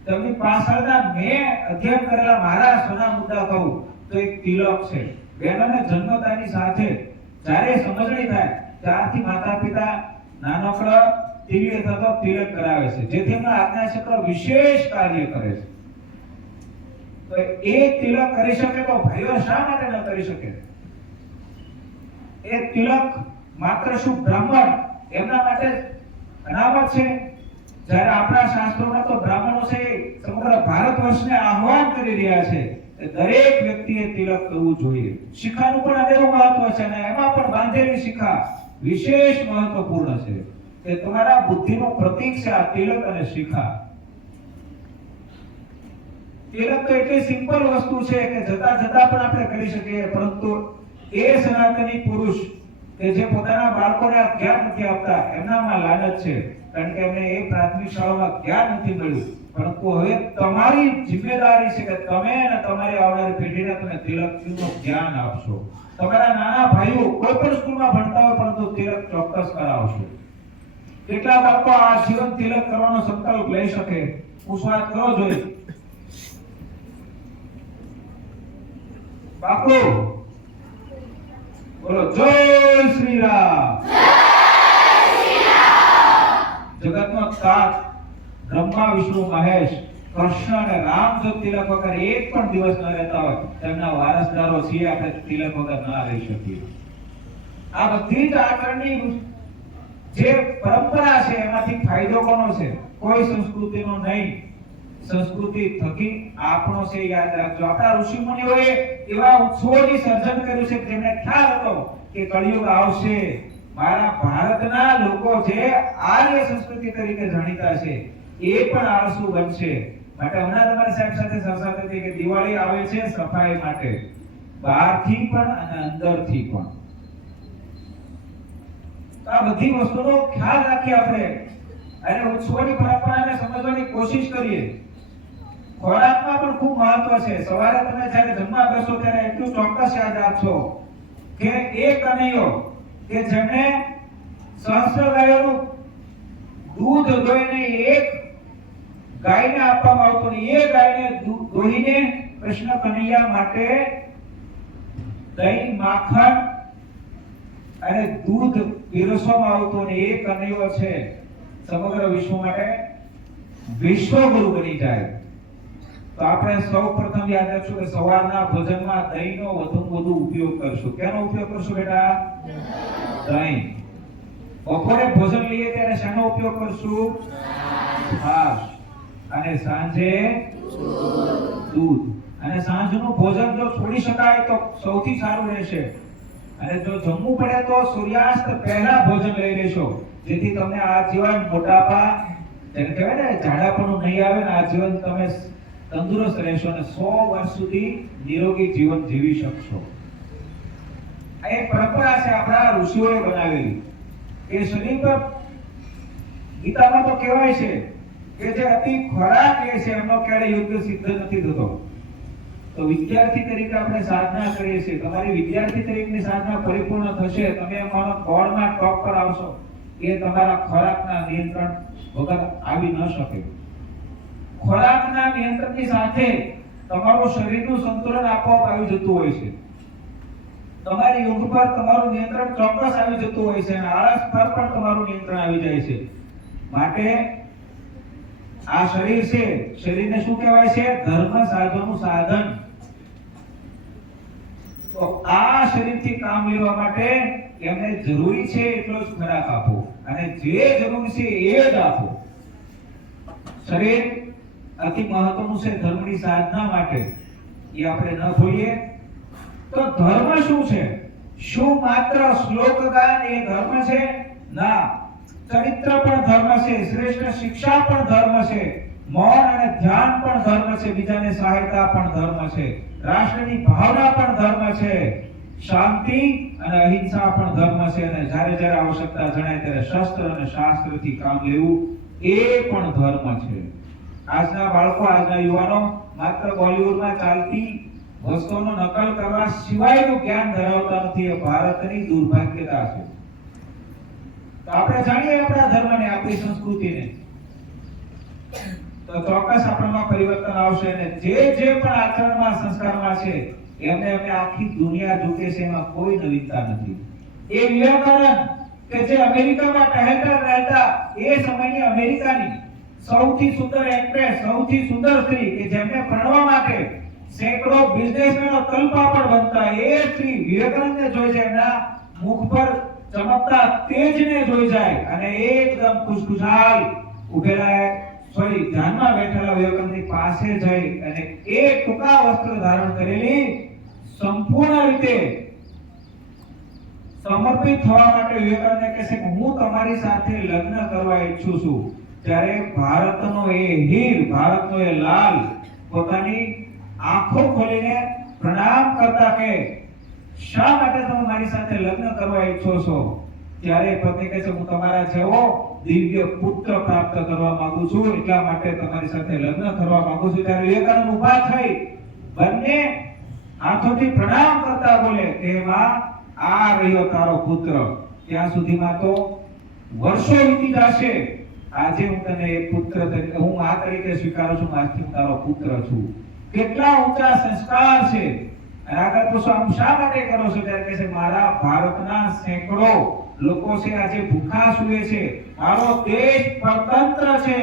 તેમની પાછળના મેં અધ્યયન કરેલા મારા સોના મુદ્દા કહું તો એક તિલક છે. બહેનોને જન્મતાની સાથે જ્યારે સમજણી થાય ત્યારથી માતા પિતા નાનકડો તિલક અથવા તિલક કરાવે છે, જેથી એમના આજ્ઞાચક્ર વિશેષ કાર્ય કરે છે. તો એ તિલક કરી શકે તો ભાઈઓ શા માટે ન કરી શકે? એ તિલક માત્ર શું બ્રાહ્મણ એમના માટે અનામત છે? જ્યારે આપણા શાસ્ત્રોમાં તો બ્રાહ્મણો છે સમગ્ર ભારત વર્ષને આહ્વાન કરી રહ્યા છે કે દરેક વ્યક્તિએ તિલક કરવું જોઈએ. શિખાનું પણ અનેરું મહત્વ છે, અને એમાં પણ બાંધેલી શિખા વિશેષ મહત્વપૂર્ણ છે કે તમારા બુદ્ધિનું પ્રતીક છે આ તિલક અને શિખા. તિલક તો એટલી સિમ્પલ વસ્તુ છે કે જતા જતા પણ આપણે કરી શકીએ, પરંતુ એ સનાતની પુરુષ કે જે પોતાના બાળકોને જ્ઞાન નથી આપતા, એમનામાં લાલચ છે. કારણ કે એમને એ પ્રાથમિક શાળામાં જ્ઞાન નથી મળ્યું. પરંતુ હવે તમારી જિમ્મેદારી છે કે તમે અને તમારી આવનારી પેઢીને તમે તિલકનું જ્ઞાન આપશો. તમારા નાના ભાઈઓ કોઈ પણ સ્કૂલમાં ભણતા હોય પરંતુ તિલક ચોક્કસ કરાવશો. કેટલા બાળકો આ જીવન તિલક કરવાનો સંકલ્પ લઈ શકે? પુષ્પાત કરો જોઈએ. બાપુ બોલો જય શ્રી રામ. જગતનો તાત બ્રહ્મા વિષ્ણુ મહેશ કૃષ્ણ અને રામ જો તિલક વગર એક પણ દિવસ ન રહેતા હોય તેમના વારસદારો છીએ આપણે, તિલક વગર ના રહી શકીએ. આ બધી જ આચરણની જે પરંપરા છે એમાંથી ફાયદો કોનો છે? કોઈ સંસ્કૃતિનો નહીં. સંસ્કૃતિ થકી આપણો છે. યાદ રાખજો, આપણા ઋષિ મુનિઓએ એવા ઉત્સવોની સર્જન કર્યું છે જેમને ખ્યાલ હતો કે કળિયુગ આવશે. મારા ભારતના લોકો જે આર્ય સંસ્કૃતિ તરીકે જાણીતા છે એ પણ આળસુ બનશે. માટે હમણાં તમારી સાહેબ સાથે ચર્ચા થઈ કે દિવાળી આવે છે સફાઈ માટે, બહારથી પણ અને અંદરથી પણ. આ બધી વસ્તુનો ખ્યાલ રાખીએ આપણે અને ઉત્સવની પરંપરાને સમજવાની કોશિશ કરીએ. ખોરાકમાં પણ ખૂબ મહત્વ છે. સવારે તમે જ્યારે જમવા બેસો ત્યારે એટલું ચોક્કસ યાદ રાખજો કે એ કનૈયો કે જેને સહસ્ત્ર ગાયોનું દૂધ દોઈને એક ગાયને આપવામાં આવતું ને એ ગાયને દોહીને કૃષ્ણ કનૈયા માટે દહીં, માખણ અને દૂધ પીરસવામાં આવતું ને એ કનૈયો છે સમગ્ર વિશ્વ માટે વિશ્વગુરુ બની જાય. તો આપણે સૌ પ્રથમ યાદ રાખશું કે સવારના ભોજનમાં દહીંનો વધુ ઉપયોગ કરશું. કેનો ઉપયોગ કરશું બેટા? દહીં. બપોરે ભોજન લઈએ ત્યારે શાનો ઉપયોગ કરશું? છાશ. અને સાંજે દૂધ. અને સાંજનું ભોજન જો છોડી શકાય તો સૌથી સારું રહેશે. અને જો જમવું પડે તો સૂર્યાસ્ત પહેલા ભોજન લઈ લેશો, જેથી તમને આ જીવન મોટાપા જેને કહેવાય ને ઝાડાપણું નહીં આવે ને આ જીવન તમે તંદુરસ્ત રહેશો અને 100 વર્ષ સુધી નિરોગી જીવન જીવી શકશો. આ એક પરંપરા છે આપણા ઋષિઓએ બનાવેલી. એ શરીર પર ગીતામાં તો કહેવાય છે કે જે અતિ ખોરાક લે છે એમનો ક્યારે યોગ્ય સિદ્ધ નથી થતો. તો વિદ્યાર્થી તરીકે આપણે સાધના કરીએ છીએ. તમારી વિદ્યાર્થી તરીકેની સાધના પરિપૂર્ણ થશે તમે અમારો બોર્ડમાં ટોપ પર આવશો. એ તમારા ખોરાકના નિયંત્રણ વગર આવી ન શકે. ખોરાકના નિયંત્રણની સાથે તમારું શરીરનું સંતુલન આપોઆપ આવી જતું હોય છે. તમારી ઊંઘ પર તમારું નિયંત્રણ ચોક્કસ આવી જતું હોય છે અને આળસ પર પણ તમારું નિયંત્રણ આવી જાય છે. માટે આ શરીર છે, શરીરને શું કહેવાય છે? ધર્મ સાધવાનું સાધન. તો આ શરીરથી કામ લેવા માટે એમને જરૂરી છે એટલો જ ખોરાક આપો અને જે જરૂરી છે એ જ આપો. શરીર અતિ મહત્વનું છે ધર્મની સાધના માટે, એ આપણે ન ભૂલીએ. તો ધર્મ શું છે? શું માત્ર શ્લોક ગાન એ ધર્મ છે? ના, ચરિત્ર પણ ધર્મ છે, શ્રેષ્ઠ શિક્ષા પણ ધર્મ છે, મૌન અને ધ્યાન પણ ધર્મ છે, બીજાને સહાયતા પણ ધર્મ છે, રાષ્ટ્રની ભાવના પણ ધર્મ છે, શાંતિ અને અહિંસા પણ ધર્મ છે અને જ્યારે જ્યારે આવશ્યકતા જણાય ત્યારે શસ્ત્ર અને શાસ્ત્રથી કામ લેવું એ પણ ધર્મ છે. આજના બાળકો, આજના યુવાનો માત્ર બોલિવૂડમાં ચાલતી વસ્તુઓનો નકલ કરવા સિવાયનું જ્ઞાન ધરાવતા નથી. એ ભારતની દુર્ભાગ્યતા છે. તો આપણે જાણીએ આપણા ધર્મને, આપણી સંસ્કૃતિને, તો ચોક્કસ આપણામાં પરિવર્તન આવશે અને જે પણ આચરણમાં સંસ્કારમાં છે એમને આખી દુનિયા ઝૂકે છે, એમાં કોઈ નવીનતા નથી. એ વિવેકાનંદ કે જે અમેરિકામાં ટહેલતા રહેતા એ સમયની અમેરિકાની સૌથી સુંદર એક્ટ્રેસ, સૌથી સુંદર સ્ત્રી કે જેમને ભણવા માટે સેંકડો બિઝનેસમેનો તલપાપડ બનતા, એ સ્ત્રી વિવેકાનંદને જોઈ જાય, એમના મુખ પર ચમકતા તેજને જોઈ જાય અને એકદમ ખુશખુશાલ ઉભેલા ધ્યાનમાં બેઠેલા વિવેકાનંદની પાસે જઈ અને એ ટૂંકા વસ્ત્ર ધારણ કરેલી સંપૂર્ણ રીતે સમર્પિત થવા માટે વિવેકાનંદ કહે છે કે હું તમારી સાથે લગ્ન કરવા ઈચ્છું છું. ત્યારે ભારતનો એ હીર, ભારતનો એ લાલ પોતાની આંખો ખોલીને પ્રણામ કરતા કે શા માટે તમે મારી સાથે લગ્ન કરવા ઈચ્છો છો? ત્યારે પત્ની કહે છે હું તમારા જેવો દિવ્ય પુત્ર પ્રાપ્ત કરવા માંગુ છું, એટલા માટે તમારી સાથે લગ્ન કરવા માંગુ છું. ત્યારે વિવેકાનંદ ઊભા થઈ બંને હાથોથી પ્રણામ કરતા બોલે કે માં, આ રહ્યો તારો પુત્ર. ત્યાં સુધીમાં તો વર્ષો વીતી જશે. આજે હું તને એક પુત્ર તરીકે, હું આ તરીકે સ્વીકારું છું, આજથી હું તારો પુત્ર છું. કેટલા ઊંચા સંસ્કાર છે. અને આગળ પૂછો આમ શા માટે કરો છો? ત્યારે કહે છે મારા ભારતના સેંકડો લોકો છે આજે ભૂખા સૂવે છે, મારો દેશ પરતંત્ર છે,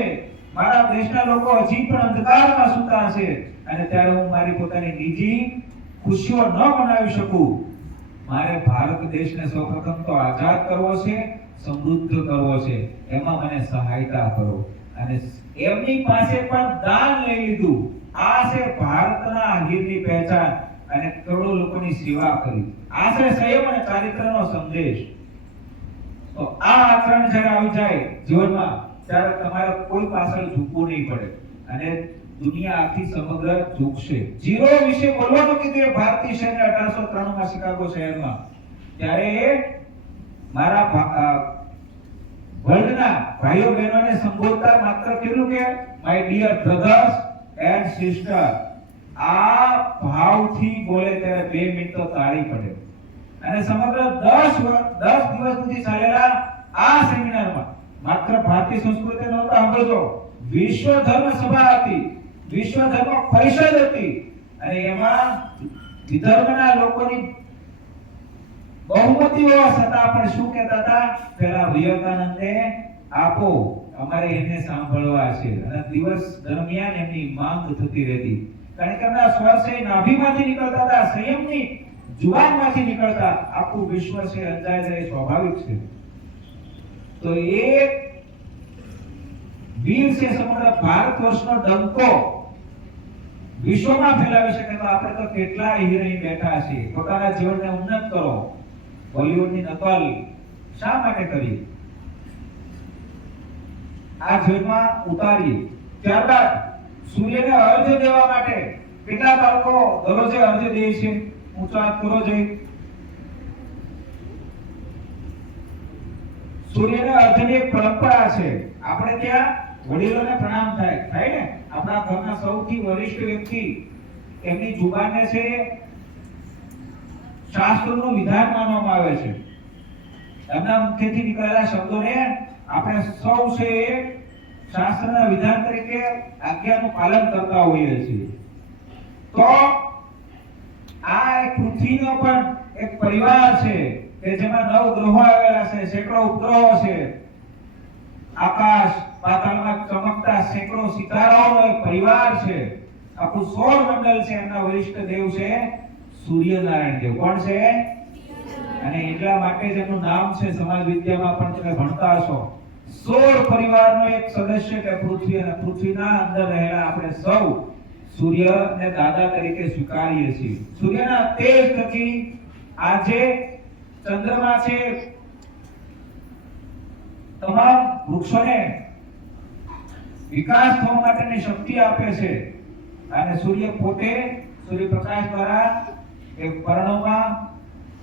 મારા દેશના લોકો હજી પણ અંધકારમાં સૂતા છે, અને ત્યારે હું મારી પોતાની નિજી ખુશીઓ ન મનાવી શકું. મારે ભારત દેશને સૌપ્રથમ તો આઝાદ કરવો છે, સમૃદ્ધ કરવો છે, એમાં મને સહાયતા કરો. અને એમની પાસે પણ દાન લઈ લીધું. આ છે ભારતના હીરની પહેચાન. અને કરોડો લોકોની સેવા કરી. આ છે સંયમ અને ચારિત્રનો સંદેશ. તો આ આચરણ જ્યારે આવી જાય જીવનમાં, ત્યારે તમારે કોઈ પાછળ ઝૂકવું નહીં પડે અને દુનિયા આખી સમગ્ર ઝૂકશે. ઝીરો વિશે બોલવાનું કીધું એ ભારતીય સૈન્ય 1893 માં શિકાગો શહેરમાં. ત્યારે મારા વર્લ્ડના ભાઈઓ બહેનોને સંબોધતા માત્ર કેટલું કે my dear brothers and sister. આ ભાવથી બોલે ત્યારે 2 મિનિટ તો તાળી પડે. અને સમગ્ર 10 દિવસ સુધી ચાલેલા આ સેમિનારમાં માત્ર ભારતીય સંસ્કૃતિ નહોતા સાંભળજો, વિશ્વ ધર્મ સભા હતી, વિશ્વ ધર્મ પરિષદ હતી, અને એમાં વિધર્મના લોકોની બહુમતી હોવા છતાં પણ શું કહેતા હતા? પેલા વિવેકાનંદને આપો, અમારે એને સાંભળવા છે. અને દિવસ દરમિયાન એમની માંગ થતી રહેતી, કારણ કે એમના સ્વર છે નાભીમાંથી નીકળતા હતા, સંયમની જુબાનમાંથી નીકળતા. આખું વિશ્વ છે અંજાય જાય, સ્વાભાવિક છે. તો એ વીર છે, સમગ્ર ભારત વર્ષનો ડંકો વિશ્વમાં ફેલાવી શકે. તો આપણે તો કેટલા હીર અહીં બેઠા છીએ. પોતાના જીવનને ઉન્નત કરો. બોલિવૂડની નકલ શા માટે કરી? આ જીવનમાં ઉતારી. ત્યારબાદ સૂર્યને અર્ઘ્ય દેવા માટે કેટલા બાળકો દરરોજ અર્ઘ્ય દે છે? ઊંચો હાથ કરો જોઈ. સૂર્યને અર્ઘ્યની એક પરંપરા છે. આપણે ત્યાં વડીલોને પ્રણામ થાય ને. આપણા ઘરના સૌથી વરિષ્ઠ વ્યક્તિ, એમની જુબાનને છે શાસ્ત્રનું વિધાન માનવામાં આવે છે. એમના મુખેથી નીકળેલા શબ્દોને આપણે સૌ છે શાસ્ત્રના વિધાન તરીકે આજ્ઞાનું પાલન કરતા હોઈએ છીએ. તો આ એક પૃથ્વીનો પણ એક પરિવાર છે કે જેમાં 9 ગ્રહો આવેલા છે, સેંકડો ઉપગ્રહો છે, આકાશ પાતાળમાં ચમકતા સેંકડો સિતારાઓનો એક પરિવાર છે, આખું સૌર મંડળ છે. એમના વરિષ્ઠ દેવ છે સૂર્યનારાયણ દેવ. કોણ છે? અને એટલા માટે જ એનું નામ છે, સમાજ વિદ્યામાં પણ તમે ભણતા હશો, સૌર પરિવારનો એક સદસ્ય કે પૃથ્વી. અને પૃથ્વીના અંદર રહેલા આપણે સૌ સૂર્યને દાદા તરીકે સ્વીકારીએ છીએ. સૂર્યના તેજ થકી આજે ચંદ્રમા છે તમામ વૃક્ષોને વિકાસ થવા માટેની શક્તિ આપે છે. અને સૂર્ય પોતે સૂર્યપ્રકાશ દ્વારા એક પર્ણમાં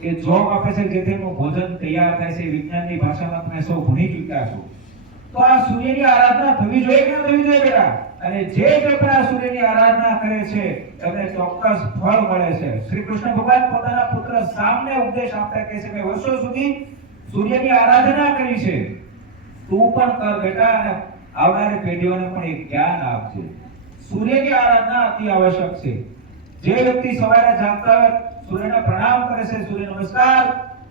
એ જોબ આપે છે, જેથી એનું ભોજન તૈયાર થાય છે. વિજ્ઞાનની ભાષામાં તમે સૌ ભણી ચૂક્યા છો. તો આ સૂર્યની આરાધના થવી જોઈએ કે ન થવી જોઈએ બેટા? અને જે પણ આ સૂર્યની આરાધના કરે છે એમને ચોક્કસ ફળ મળે છે. શ્રી કૃષ્ણ ભગવાન પોતાના પુત્ર સામને ઉપદેશ આપતા કહે છે કે વર્ષો સુધી સૂર્યની આરાધના કરી છે, તું પણ કર બેટા, અને આવનારી પેઢીઓને પણ એક જ્ઞાન આપજે. સૂર્યની આરાધના અતિ આવશ્યક છે. જે વ્યક્તિ સવારે જાગતા હોય સૂર્યને પ્રણામ કરે છે, સૂર્ય નમસ્કાર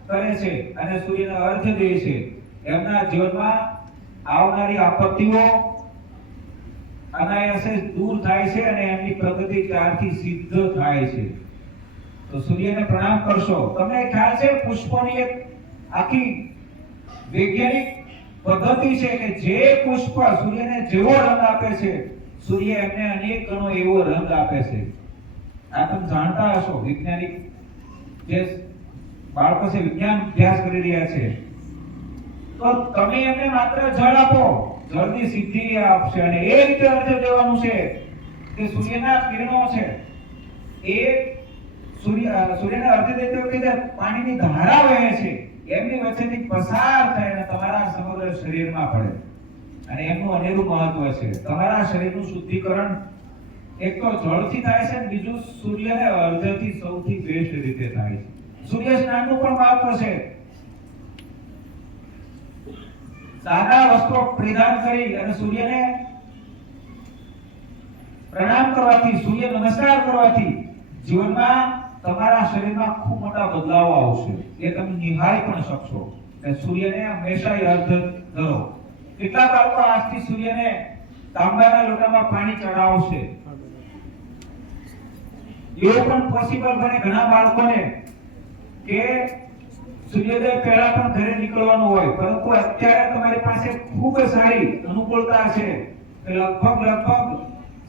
કરે છે અને સૂર્યને અર્ઘ્ય દે છે, એમના જીવનમાં આવનારી આપત્તિઓ અનાયાસે દૂર થાય છે અને એમની પ્રગતિ ત્યારથી સિદ્ધ થાય છે. તો સૂર્યને પ્રણામ કરશો. તમને ખ્યાલ છે પુષ્પોની એક આખી વૈજ્ઞાનિક પદ્ધતિ છે કે જે પુષ્પ સૂર્યને જેવો રંગ આપે છે, સૂર્ય એમને અનેક ગણો એવો રંગ આપે છે. આ તમે જાણતા હશો. વૈજ્ઞાનિક જે બાળકો છે વિજ્ઞાન અભ્યાસ કરી રહ્યા છે, તો તમે એમને માત્ર જળ આપો, જળની સિદ્ધિ આપશે. અને એ રીતે અર્થ દેવાનું છે કે સૂર્યના કિરણો છે એ સૂર્યને અર્થ દેતી વખતે પાણીની ધારા વહે છે, એમની વચ્ચેથી પસાર થાય અને તમારા સમગ્ર શરીરમાં પડે અને એમનું અનેરું મહત્વ છે. તમારા શરીરનું શુદ્ધિકરણ એક તો જળથી થાય છે અને બીજું સૂર્યને અર્ધથી સૌથી બેસ્ટ રીતે થાય છે. સૂર્ય સ્નાનનું પણ મહત્વ છે. સાદા વસ્ત્રો પરિધાન કરી અને સૂર્યને પ્રણામ કરવાથી, સૂર્ય નમસ્કાર કરવાથી જીવનમાં તમારા શરીરમાં ખૂબ મોટા બદલાવો આવશે. એ તમે નિહાળી પણ શકશો કે સૂર્યને હંમેશા યાદ કરો. કેટલા બાળકો આજથી સૂર્યને તાંબાના લોટામાં પાણી ચડાવશે? એવું પણ પોસિબલ બને ઘણા બાળકોને કે સૂર્યોદય પહેલા પણ ઘરે નીકળવાનું હોય, પરંતુ અત્યારે તમારી પાસે ખૂબ સારી અનુકૂળતા છે કે લગભગ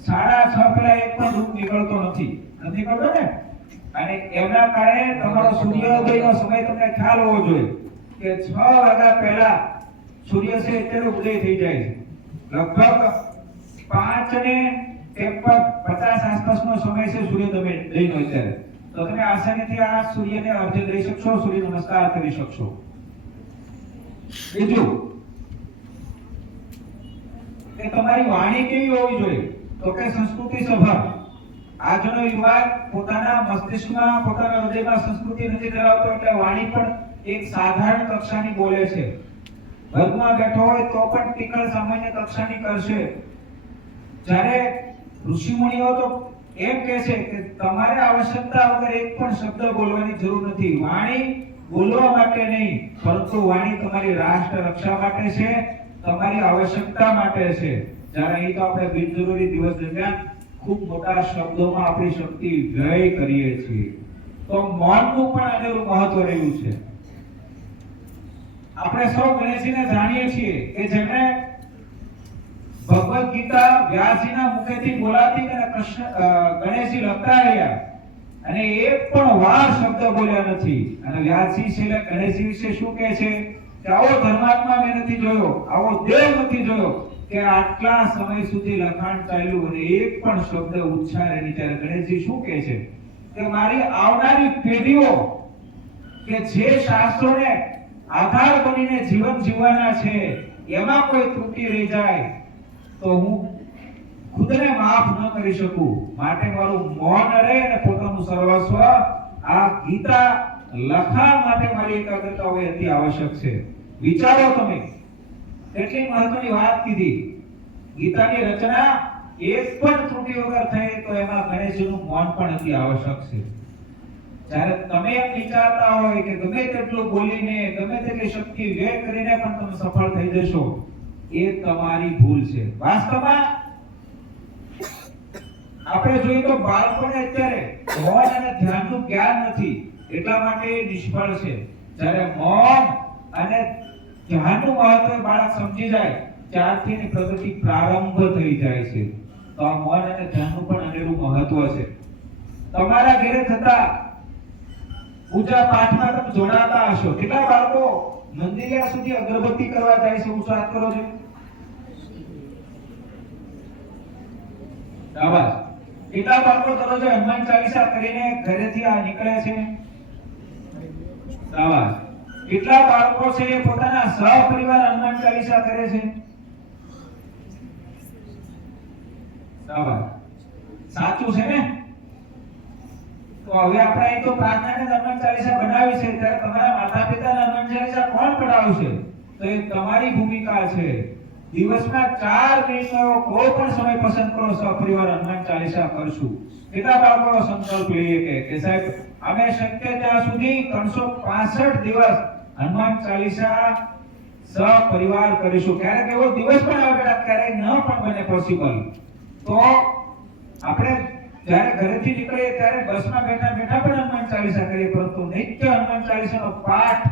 6:30 પહેલા એક પણ રૂમ નીકળતો નથી નીકળતો ને. અને એના કારણે તમારો સૂર્યોદયનો સમય તમને ખ્યાલ હોવો જોઈએ કે 6 વાગ્યા પહેલા સૂર્ય છે અત્યારે ઉદય થઈ જાય છે. લગભગ 5:53 આસપાસનો સમય છે સૂર્યોદયનો અત્યારે. તો તમે આસાનીથી આ સૂર્યને અર્ધ્ય દઈ શકશો, સૂર્ય નમસ્કાર કરી શકશો. બીજું કે તમારી વાણી કેવી હોવી જોઈએ? તો કે સંસ્કૃતિ સભર. આજનો યુવાન પોતાના મસ્તિષ્કમાં, પોતાના હૃદયમાં સંસ્કૃતિ નથી ધરાવતો એટલે વાણી પણ એક સાધારણ કક્ષાની બોલે છે. વર્ગમાં બેઠો હોય તો પણ ટીકળ સામાન્ય કક્ષાની કરશે. જ્યારે ઋષિમુનિઓ તો એમ કહે છે કે તમારે આવશ્યકતા વગર એક પણ શબ્દ બોલવાની જરૂર નથી. વાણી બોલવા માટે નહીં, પરંતુ વાણી તમારી રાષ્ટ્ર રક્ષા માટે છે, તમારી આવશ્યકતા માટે છે. જ્યારે અહીં તો આપણે બિનજરૂરી દિવસ દરમિયાન ખૂબ મોટા શબ્દોમાં આપણી શક્તિ વ્યય કરીએ છીએ. તો મૌનનું પણ અનેરું મહત્વ રહ્યું છે. આપણે સૌ ગણેશજીને જાણીએ છીએ કે જેમણે ભગવદ ગીતા વ્યાસજીના મુખેથી બોલાતી અને ગણેશજી લખતા રહ્યા અને એક પણ વાર શબ્દ બોલ્યા નથી. અને વ્યાસજી છે ગણેશજી વિશે શું કહે છે કે આવો ધર્માત્મા મેં નથી જોયો, આવો દેવ નથી જોયો કે આટલા સમય સુધી લખાણ ચાલ્યું અને એક પણ શબ્દ ઉચ્ચારે નહીં. ત્યારે ગણેશજી શું કહે છે કે મારી આવનારી પેઢીઓ કે જે શાસ્ત્રોને આધાર બનીને જીવન જીવવાના છે એમાં કોઈ ત્રુટિ રહી જાય તો હું ખુદને માફ ન કરી શકું. માટે મારું મૌન રહે અને પોતાનું સર્વસ્વ આ ગીતા લખાણ માટે મારી એકાગ્રતા હોય અતિ આવશ્યક છે. વિચારો તમે કેટલી મહત્વની વાત કીધી. ગીતાની રચના એક પણ ત્રુટિ વગર થઈ તો એમાં ગણેશજીનું મૌન પણ અતિ આવશ્યક છે. જ્યારે તમે એમ વિચારતા હોય કે ગમે તેટલું બોલીને, ગમે તેટલી શક્તિ વ્યય કરીને પણ તમે સફળ થઈ જશો, એ તમારી ભૂલ છે. વાસ્તવમાં આપણે જોઈએ તો બાળકોને અત્યારે મૌન અને ધ્યાનનું જ્ઞાન નથી, એટલા માટે નિષ્ફળ છે. જ્યારે મૌન અને ધ્યાનનું મહત્વ બાળક સમજી જાય ત્યારથી એની પ્રગતિ પ્રારંભ થઈ જાય છે. તો આ મૌન અને ધ્યાનનું પણ અનેરું મહત્વ છે. તમારા ઘરે થતા પૂજા પાઠમાં તમે જોડાતા હશો. કેટલા બાળકો મંદિરે સુધી અગરબત્તી કરવા જાય છે? હું વાત કરો છો. શાબાશ. કેટલા બાળકો દરરોજ હનુમાન ચાલીસા કરીને ઘરેથી આ નીકળે છે? શાબાશ. કેટલા બાળકો છે એ પોતાના સહપરિવાર હનુમાન ચાલીસા કરે છે? શાબાશ. સાચું છે ને? તો હવે આપણે અહીં તો પ્રાર્થનાને હનુમાન ચાલીસા બનાવી છે, ત્યારે તમારા માતા પિતાને હનુમાન ચાલીસા કોણ પઢાવશે? તો એ તમારી ભૂમિકા છે. દિવસમાં 4 મિનિટનો કોઈ પણ સમય પસંદ કરો, સપરિવાર હનુમાન ચાલીસા કરશું. કેટલા બાળકો સંકલ્પ લઈએ કે સાહેબ અમે શક્ય ત્યાં સુધી 365 દિવસ હનુમાન ચાલીસા સપરિવાર કરીશું. ક્યારેક એવો દિવસ પણ આવે ક્યારેક ન પણ બને પોસિબલ, તો આપણે જ્યારે ઘરેથી નીકળીએ ત્યારે બસમાં બેઠા બેઠા પણ હનુમાન ચાલીસા કરીએ, પરંતુ નિત્ય હનુમાન ચાલીસાનો પાઠ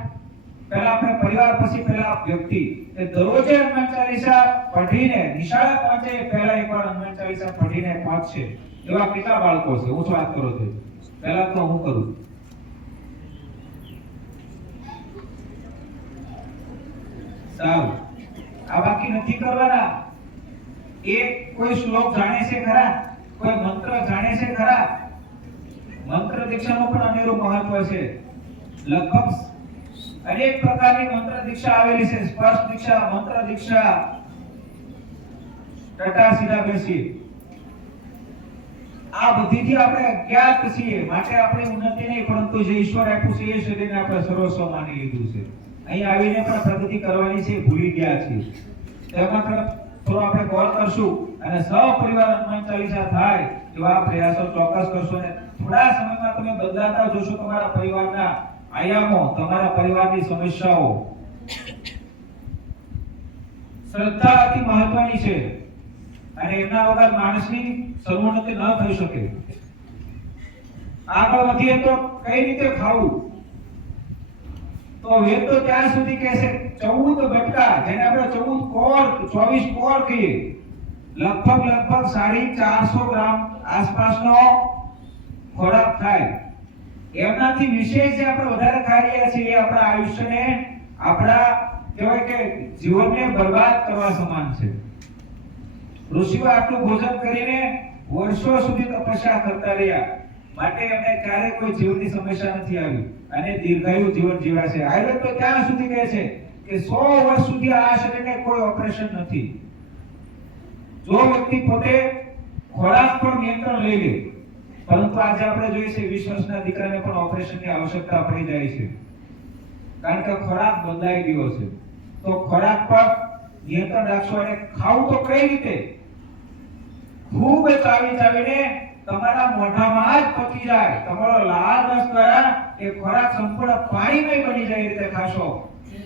પહેલા આપણે પરિવાર, પછી પહેલા વ્યક્તિ એ દરરોજ હનુમાન ચાલીસા પઢીને નિશાળે પહોંચે પહેલા એકવાર હનુમાન ચાલીસા પઢીને પહોંચશે. એવા કેટલા બાળકો છે? હું વાત કરું છું. પહેલા તો હું કરું. સારું. આ બાકી નથી કરવાના. એક કોઈ શ્લોક જાણે છે ખરા? કોઈ મંત્ર જાણે છે ખરા? મંત્ર દીક્ષાનું પણ અનેરું મહત્વ છે. લગભગ અનેક પ્રકારની મંત્ર દીક્ષા આવેલી છે, સ્પર્શ દીક્ષા, મંત્ર દીક્ષા, ટટા સીધા બેસી, આ બધીથી આપણે અજ્ઞાત છીએ, માટે આપણી ઉન્નતિ નહીં, પરંતુ જે ઈશ્વર આપ્યું છે એ શરીરને આપણે સર્વસ્વ માની લીધું છે. અહીં આવીને પણ પ્રગતિ કરવાની છે, ભૂલી ગયા છીએ. તેમાં તરફ થોડો આપણે ગૌર કરશું અને સહપરિવાર હનુમાન ચાલીસા થાય એવા પ્રયાસો ચોક્કસ કરશો ને થોડા સમયમાં તમે બદલાતા જોશો. તમારા પરિવારના આયામો, તમારા પરિવારની સમસ્યાઓ. શ્રદ્ધા અતિ મહત્વની છે અને એના વગર માણસની સર્વોન્નતિ ન થઈ શકે. આગળ વધીએ તો કઈ રીતે ખાવું, તો વેદ તો ત્યાં સુધી કહે છે 14 બટકા, જેને આપણે 14 કોર, 24 કોર કહીએ, લગભગ 450 ગ્રામ આસપાસનો ખોરાક થાય. એમનાથી વિશેષ જે આપણે વધારે ખાઈ રહ્યા છીએ એ આપણા આયુષ્યને, આપણા કહેવાય કે જીવનને બરબાદ કરવા સમાન છે. ઋષિઓ આટલું ભોજન કરીને વર્ષો સુધી તપસ્યા કરતા રહ્યા, માટે એમને ક્યારે કોઈ જીવનની સમસ્યા નથી આવી અને દીર્ઘાયુ જીવન જીવ્યા છે. આયુર્વેદ તો ત્યાં સુધી કહે છે કે 100 વર્ષ સુધી આ શરીરને કોઈ ઓપરેશન નથી. જો વ્યક્તિ પોતે ખોરાક પર નિયંત્રણ લઈ લે, પરંતુ આજે આપણે જોઈએ છે 20 વર્ષના દીકરાને પણ ઓપરેશનની આવશ્યકતા પડી જાય છે, કારણ કે ખોરાક બદલાઈ ગયો છે. તો ખોરાક પર નિયંત્રણ રાખશો અને ખાવું તો કઈ રીતે? ખૂબ ચાવીને તમારા મોઢામાં જ પચી જાય, તમારો લાળ રસ દ્વારા એ ખોરાક સંપૂર્ણ પાણીમય બની જાય, એ રીતે ખાશો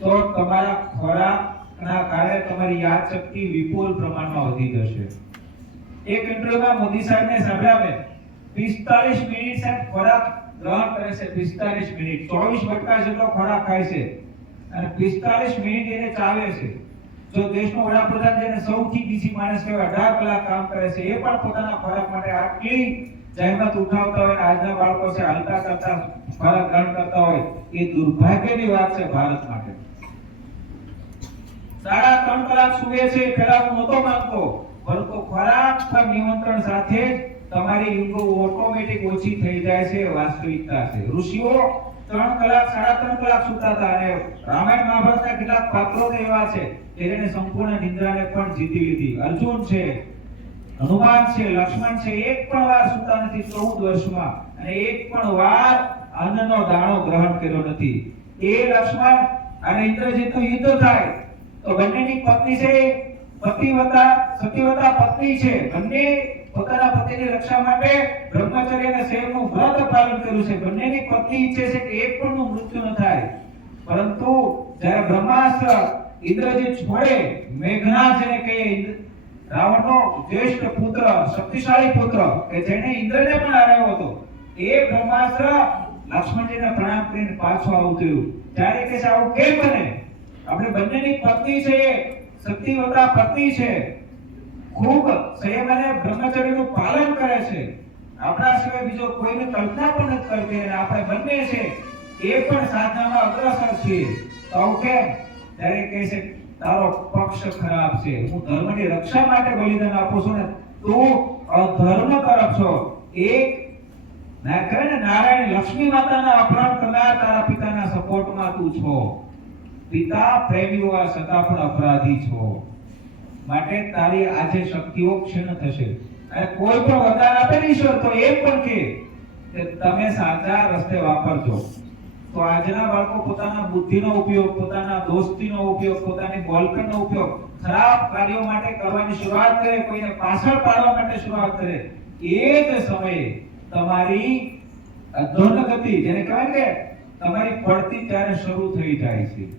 તો તમારા ખોરાકના કારણે તમારી યાદશક્તિ વિપુલ પ્રમાણમાં વધી જશે. એક ઇન્ટરવ્યુમાં મોદી સાહેબને સાંભળ્યા મેં, 45 મિનિટ સાહેબ ખોરાક ગ્રહણ કરે છે, 45 મિનિટ, 24 બટકા જેટલો ખોરાક ખાય છે અને 45 મિનિટ એને ચાવે છે. જો દેશનો વડાપ્રધાન જેને સૌથી બીજી માણસ કહેવાય, 18 કલાક કામ કરે છે, એ પણ પોતાના ખોરાક માટે આટલી જહેમત ઉઠાવતા હોય, આજના બાળકો છે હાલતા કરતા ખોરાક ગ્રહણ કરતા હોય, એ દુર્ભાગ્યની વાત છે ભારત માટે. 3.5 કલાક સૂવે છે, પહેલા હું નહોતો માનતો, પરંતુ ખોરાક પર નિયંત્રણ સાથે જ તમારી ઊંઘ ઓટોમેટિક ઓછી થઈ જાય છે, વાસ્તવિકતા છે. ઋષિઓ 3 કલાક 3.5 કલાક સૂતા હતા અને રામાયણ મહાભારતના કેટલાક પાત્રો એવા છે કે જેને સંપૂર્ણ નિંદ્રાને પણ જીતી લીધી. અર્જુન છે, હનુમાન છે, લક્ષ્મણ છે, એક પણ વાર સૂતા નથી 14 વર્ષમાં, અને એક પણ વાર અન્નનો દાણો ગ્રહણ કર્યો નથી. એ લક્ષ્મણ અને ઇન્દ્રજીતનું યુદ્ધ થાય તો બંનેની પત્ની છે, સતીવતા પત્ની છે, બંને પોતાના પતિની રક્ષા માટે બ્રહ્મચર્ય અને સેવનું વ્રત પાલન કર્યું છે. બંનેની પત્ની ઈચ્છે છે કે એક પણ નું મૃત્યુ ન થાય, પરંતુ જ્યારે બ્રહ્માસ્ત્ર ઇન્દ્રજીત છોડે, મેઘનાદ જેને કહીએ, રાવણનો જ્યેષ્ઠ પુત્ર, શક્તિશાળી પુત્ર કે જેને ઇન્દ્રને પણ હરાવ્યો હતો, એ બ્રહ્માસ્ત્ર લક્ષ્મણજીને પ્રણામ કરીને પાછો આવતું. ત્યારે કહે છે આવું કેમ બને? આપણે બંનેની પત્ની છે, સતીવતા પત્ની છે, ખૂબ સંયમ અને બ્રહ્મચર્યનું પાલન કરે છે, આપણા સિવાય બીજો કોઈને કલ્પના પણ નથી કરતી, અને આપણે બંને છે એ પણ સાધનામાં અગ્રસર છીએ. તો કેમ? ત્યારે કહે છે તારો પક્ષ ખરાબ છે, હું ધર્મની રક્ષા માટે બલિદાન આપું છું ને તું અધર્મ તરફ છો. એક ના કહે ને, નારાયણ લક્ષ્મી માતાના અપરાધ કરનાર તારા પિતાના સપોર્ટમાં તું છો. પિતા પ્રેમી હોવા છતાં પણ અપરાધી છો, માટે તારી આજે શક્તિઓ ક્ષીણ થશે. અને કોઈ પણ વરદાન આપે ને ઈશ્વર, તો એ પણ કે તમે સાચા રસ્તે વાપરજો. તો આજના બાળકો પોતાના બુદ્ધિનો ઉપયોગ, પોતાના દોસ્તીનો ઉપયોગ, પોતાની બોલપેનનો ઉપયોગ ખરાબ કાર્યો માટે કરવાની શરૂઆત કરે, કોઈને પાછળ પાડવા માટે શરૂઆત કરે, એ જ સમયે તમારી અધોગતિ, જેને કહેવાય કે તમારી પડતી ત્યારે શરૂ થઈ જાય છે.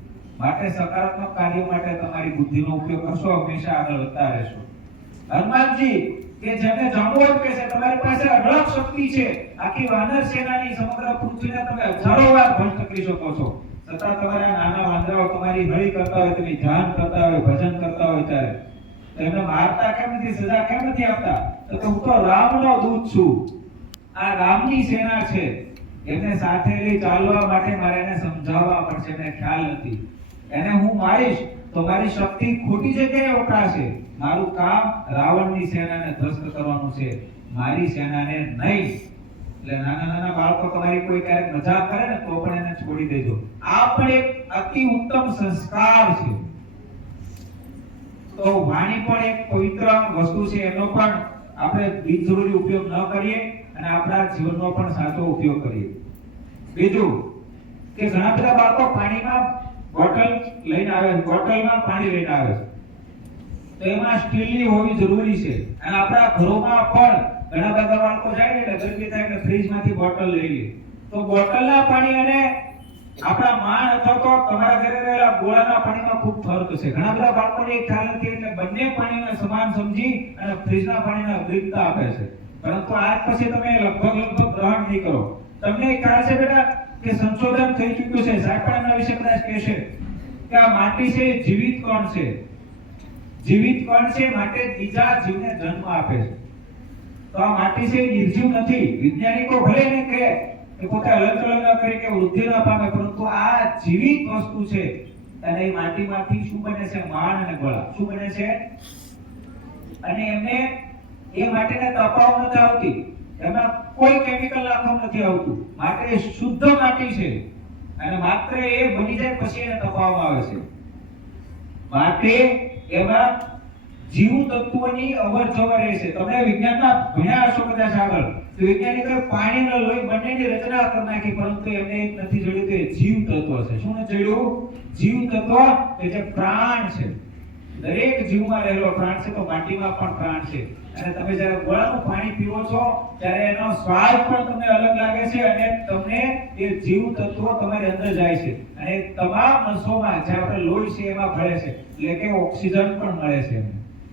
માટે સકારાત્મક કાર્યો માટે તમારી બુદ્ધિનો ઉપયોગ કરશો, હંમેશા આગળ વધતા રહેશો. હનુમાનજી કે જેને જાંબુવન કહે છે, તમારી પાસે અઢળક શક્તિ છે, આખી વાનર સેનાની સમગ્ર પૃથ્વીને તમે હજારો વાર ભસ્મ કરી શકો છો, છતાં તમારા નાના વાંદરાઓ તમારી હળી કરતા હોય, તમે ધ્યાન કરતા હોય, ભજન કરતા હોય, ત્યારે તેમને મારતા કેમ નથી, સજા કેમ નથી આપતા? તો હું તો રામનો દૂત છું, આ રામની સેના છે, એમને સાથે લઈ ચાલવા માટે મારે એને સમજાવવા પડશે, એને ખ્યાલ નથી. એને હું મારીશ તો મારી શક્તિ ખોટી જગ્યાએ વપરાશે. મારું કામ રાવણની સેનાને ધ્વસ્ત કરવાનું છે, મારી સેનાને નહીં. એટલે નાના નાના બાળકો તમારી કોઈ ક્યારેક મજાક કરે ને તો પણ એને છોડી દેજો. આ પણ એક અતિ ઉત્તમ સંસ્કાર છે. તો વાણી પણ એક પવિત્ર વસ્તુ છે, એનો પણ આપણે બિનજરૂરી ઉપયોગ ન કરીએ અને આપણા જીવનનો પણ સાચો ઉપયોગ કરીએ. બીજું કે ઘણા બધા બાળકો પાણીમાં બોટલ લઈને આવે છે, બોટલમાં પાણી લઈને આવે છે, તો એમાં સ્ટીલની હોવી જરૂરી છે. અને આપણા ઘરોમાં પણ ઘણા બધા બાળકો જાય એટલે ગરમી થાય એટલે ફ્રીજમાંથી બોટલ લઈ લે, તો બોટલના પાણી અને આપણા માણ અથવા તો તમારા ઘરે રહેલા ગોળાના પાણીમાં ખૂબ ફરક છે. ઘણા બધા બાળકોને એ ખ્યાલ નથી એટલે બંને પાણીને સમાન સમજી અને ફ્રીજના પાણીને અગ્રિમતા આપે છે. પરંતુ આજ પછી તમે લગભગ ગ્રહણ નહીં કરો. તમને ખ્યાલ છે બેટા કે સંશોધન થઈ ચૂક્યું છે, સાહેબ પણ એના વિશે કદાચ કહેશે કે આ માટી છે એ જીવિત કણ છે, જીવિત કણ છે, માટે બીજા જીવને જન્મ આપે છે. તો આ માટી છે નિર્જીવ નથી. વૈજ્ઞાનિકો ભલે ને કહે કે પોતે હલનચલન ન કરી કે વૃદ્ધિ ન પામે, પરંતુ આ જીવિત વસ્તુ છે. અને એ માટીમાંથી શું બને છે? માણ અને ગળા. શું બને છે? અને એમને એ માટીને તપાવ નથી આવતી, એમાં કોઈ કેમિકલ નાખવામાં નથી આવતું. માટે શુદ્ધ માટી છે અને માત્ર એ બની જાય પછી એને તપાવવામાં આવે છે. માટે એમાં જીવ તત્વોની અવરજવર રહેશે. તમે વિજ્ઞાનમાં ભણ્યા હશો કદાચ આગળ, તો વૈજ્ઞાનિકોએ પાણી અને લોહી બંનેની રચના કરી નાખી, પરંતુ એમને એક નથી જડ્યું કે જીવ તત્વ છે. શું નથી જડ્યું? જીવ તત્વ કે જે પ્રાણ છે. દરેક જીવમાં રહેલો પ્રાણ છે, તો માટીમાં પણ પ્રાણ છે. અને તમે જ્યારે ગોળાનું પાણી પીવો છો ત્યારે એનો સ્વાદ પણ તમને અલગ લાગે છે અને તમને એ જીવ તત્વો તમારી અંદર જાય છે અને તમામ નસોમાં જે આપણે લોહી છે એમાં ભળે છે, એટલે કે ઓક્સિજન પણ મળે છે.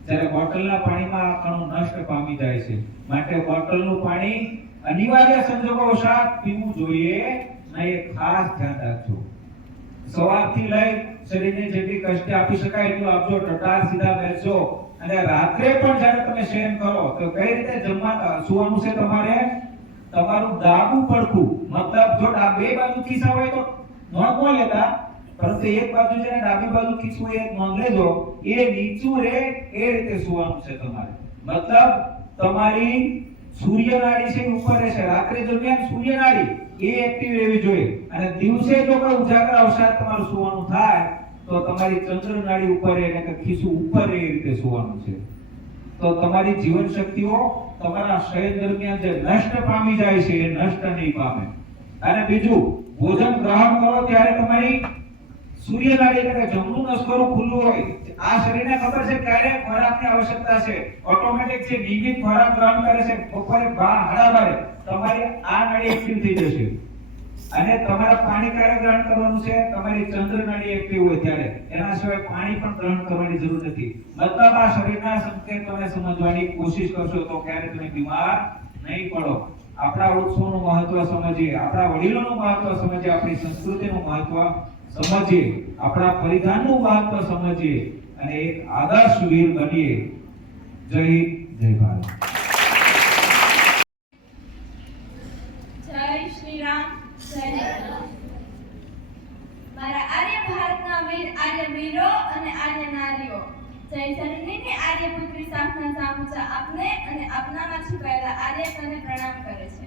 જ્યારે બોટલના પાણીમાં આ કણો નષ્ટ પામી જાય છે. માટે બોટલનું પાણી અનિવાર્ય સંજોગોવશાત પીવું જોઈએ નહીં, ખાસ ધ્યાન રાખજો. સવારથી લઈ શરીરને જેટલી કષ્ટ આપી શકાય એટલું આપજો, ટટાર સીધા બેસજો. અને રાત્રે પણ જ્યારે તમે શયન કરો તો કઈ રીતે સુવાનું છે? તમારું ડાબું પડખું, મતલબ જો બે બાજુ ખિસ્સા હોય તો નોંધ ન લેતા, પરંતુ એક બાજુ છે ને ડાબી બાજુ ખિસ્સું એ નોંધ લેજો, એ નીચું રહે એ રીતે સુવાનું છે તમારે. મતલબ તમારી સૂર્યનાડી છે ઉપર રહેશે. રાત્રે દરમિયાન સૂર્યનાડી એ એક્ટિવ રહેવી જોઈએ અને દિવસે જો કોઈ ઉજાગર અવસાદ તમારું સુવાનું થાય તો તમારી ચંદ્ર નાડી ઉપર એટલે કે ખિસ્સું ઉપર એ રીતે સુવાનું છે. તો તમારી જીવન શક્તિઓ તમારા શયન દરમિયાન જે નષ્ટ પામી જાય છે એ નષ્ટ નહીં પામે. અને બીજું, ભોજન ગ્રહણ કરો ત્યારે તમારી સૂર્ય નાડી એટલે કે જમણું નસકોરું ખુલ્લું હોય. આ શરીરને ખબર છે ક્યારે ખોરાકની આવશ્યકતા છે, ઓટોમેટિક જે નિયમિત ખોરાક ગ્રહણ કરે છે બપોરે 12:30 તમારી આ નાડી એક્ટિવ થઈ જશે. અને તમારે પાણી ક્યારે ગ્રહણ કરવાનું છે? તમારી ચંદ્ર નાડી એક્ટિવ હોય ત્યારે. એના સિવાય પાણી પણ ગ્રહણ કરવાની જરૂર નથી. મતલબ આ શરીરના સંકેતોને સમજવાની કોશિશ કરશો તો ક્યારે તમે બીમાર નહીં પડો. આપણા ઉત્સવનું મહત્વ સમજીએ, આપણા વડીલોનું મહત્વ સમજીએ, આપણી સંસ્કૃતિનું મહત્વ સમજીએ, આપણા પરિધાનનું મહત્વ સમજીએ અને એક આદર્શ વીર બનીએ. જય હિન્દ, જય ભારત. જય શ્રી રામ, જય મારા આર્ય ભારતના વીર આર્ય વીરો અને આર્ય નારીઓ, જય જનનીની આર્ય પુત્રી સાધના સામુચા આપને અને આપનામાં છુપાયેલા આર્ય તને प्रणाम करे છે।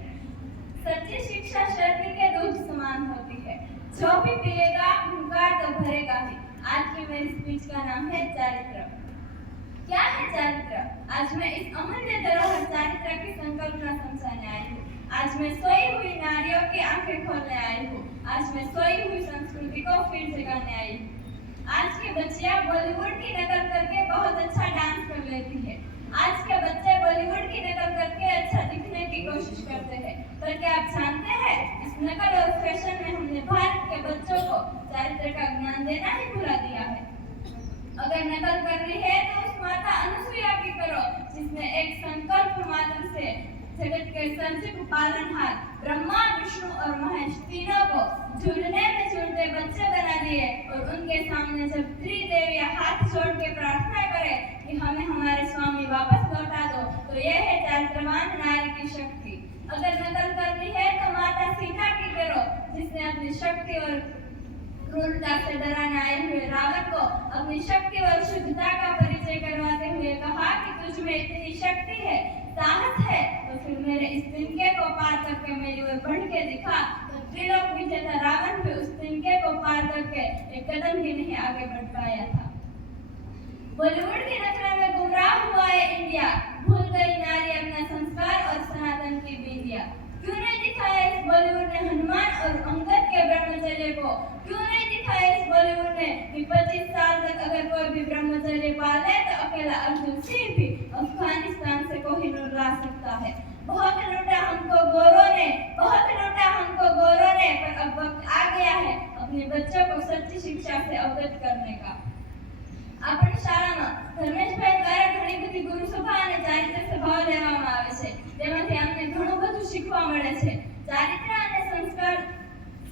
सच्ची शिक्षा शर्त के दूध समान होती है, जो भी पिएगा हुंकार तो भरेगा ही। आज की मेरी स्पीच का नाम है चारित्र। क्या है चारित्र? आज मैं इस अमूल्य धरोहर चारित्र की संकल्पना समझाने आई हूँ। आज मैं सोई हुई नारियों की आंखें खोलने आई हूँ। आज मैं सोई हुई संस्कृति को फिर जगाने आई हूँ। आज के बच्चियां बॉलीवुड की नकल करके बहुत अच्छा डांस कर लेती है। आज के बच्चे बॉलीवुड की नकल करके अच्छा दिखने की कोशिश करते हैं, पर क्या आप जानते हैं इस नकल और फैशन में हमने भारत के बच्चों को चारित्र का ज्ञान देना ही भुला दिया है। अगर नकल करनी है तो उस माता अनुसुईया की करो, जिसने एक संकल्प मात्र से जगत के संचित पालनहार ब्रह्मा, विष्णु और महेश तीनों को झूलने में झूलते बच्चे बना दिए और उनके सामने जब त्रिदेवियां हाथ जोड़ के प्रार्थना करे कि हमें हमारे स्वामी वापस लौटा दो, तो यह है चारित्रवान नारी की शक्ति। अगर नकल करनी है तो माता सीता की करो, जिसने अपनी शक्ति और क्रूरता से डराने आए हुए रावण को अपनी शक्ति और शुद्धता का परिचय करवाते हुए कहा कि तुझ में इतनी शक्ति है, साहस है तो फिर मेरे इस तिनके को पार करके मेरी ओर बढ़ के दिखा तो त्रिलोक विजेता रावण भी उस तिनके को पार करके एक कदम भी नहीं आगे बढ़ पाया था। बॉलीवुड के नखरे में गुमराह हुआ है इंडिया, भूल गई नारी अपना संस्कार और सनातन की बिंदिया। क्यों नहीं दिखाया इस बॉलीवुड ने हनुमान और अंगद के ब्रह्मचर्य को? क्यों नहीं दिखाया इस बॉलीवुड ने कि 25 साल तक अगर कोई भी ब्रह्मचर्य पाले तो अकेला अर्जुन सिंह भी अफगानिस्तान से कोहिनूर ला सकता है। बहुत लूटा हमको गोरों ने, बहुत लूटा हमको गोरों ने, पर अब वक्त आ गया है अपने बच्चों को सच्ची शिक्षा से अवगत करने का। આપણી શાળામાં ધર્મેશભાઈ દ્વારા ઘણી બધી ગુરુ સભા અને ચારિત્ર સભાઓ લેવામાં આવે છે, તેમાંથી અમને ઘણું બધું શીખવા મળે છે। ચારિત્ર અને સંસ્કાર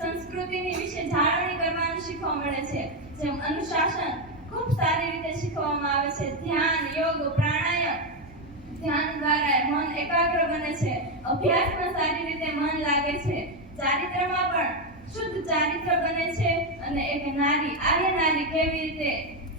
સંસ્કૃતિની વિશે જાળવણી કરવાનું શીખવા મળે છે, જેમ અનુશાસન ખૂબ સારી રીતે શીખવવામાં આવે છે, ધ્યાન, યોગ, પ્રાણાયામ, ધ્યાન દ્વારા મન એકાગ્ર બને છે, અભ્યાસમાં સારી રીતે મન લાગે છે, ચારિત્રમાં પણ શુદ્ધ ચારિત્ર બને છે અને એક નારી આર્ય નારી કેવી રીતે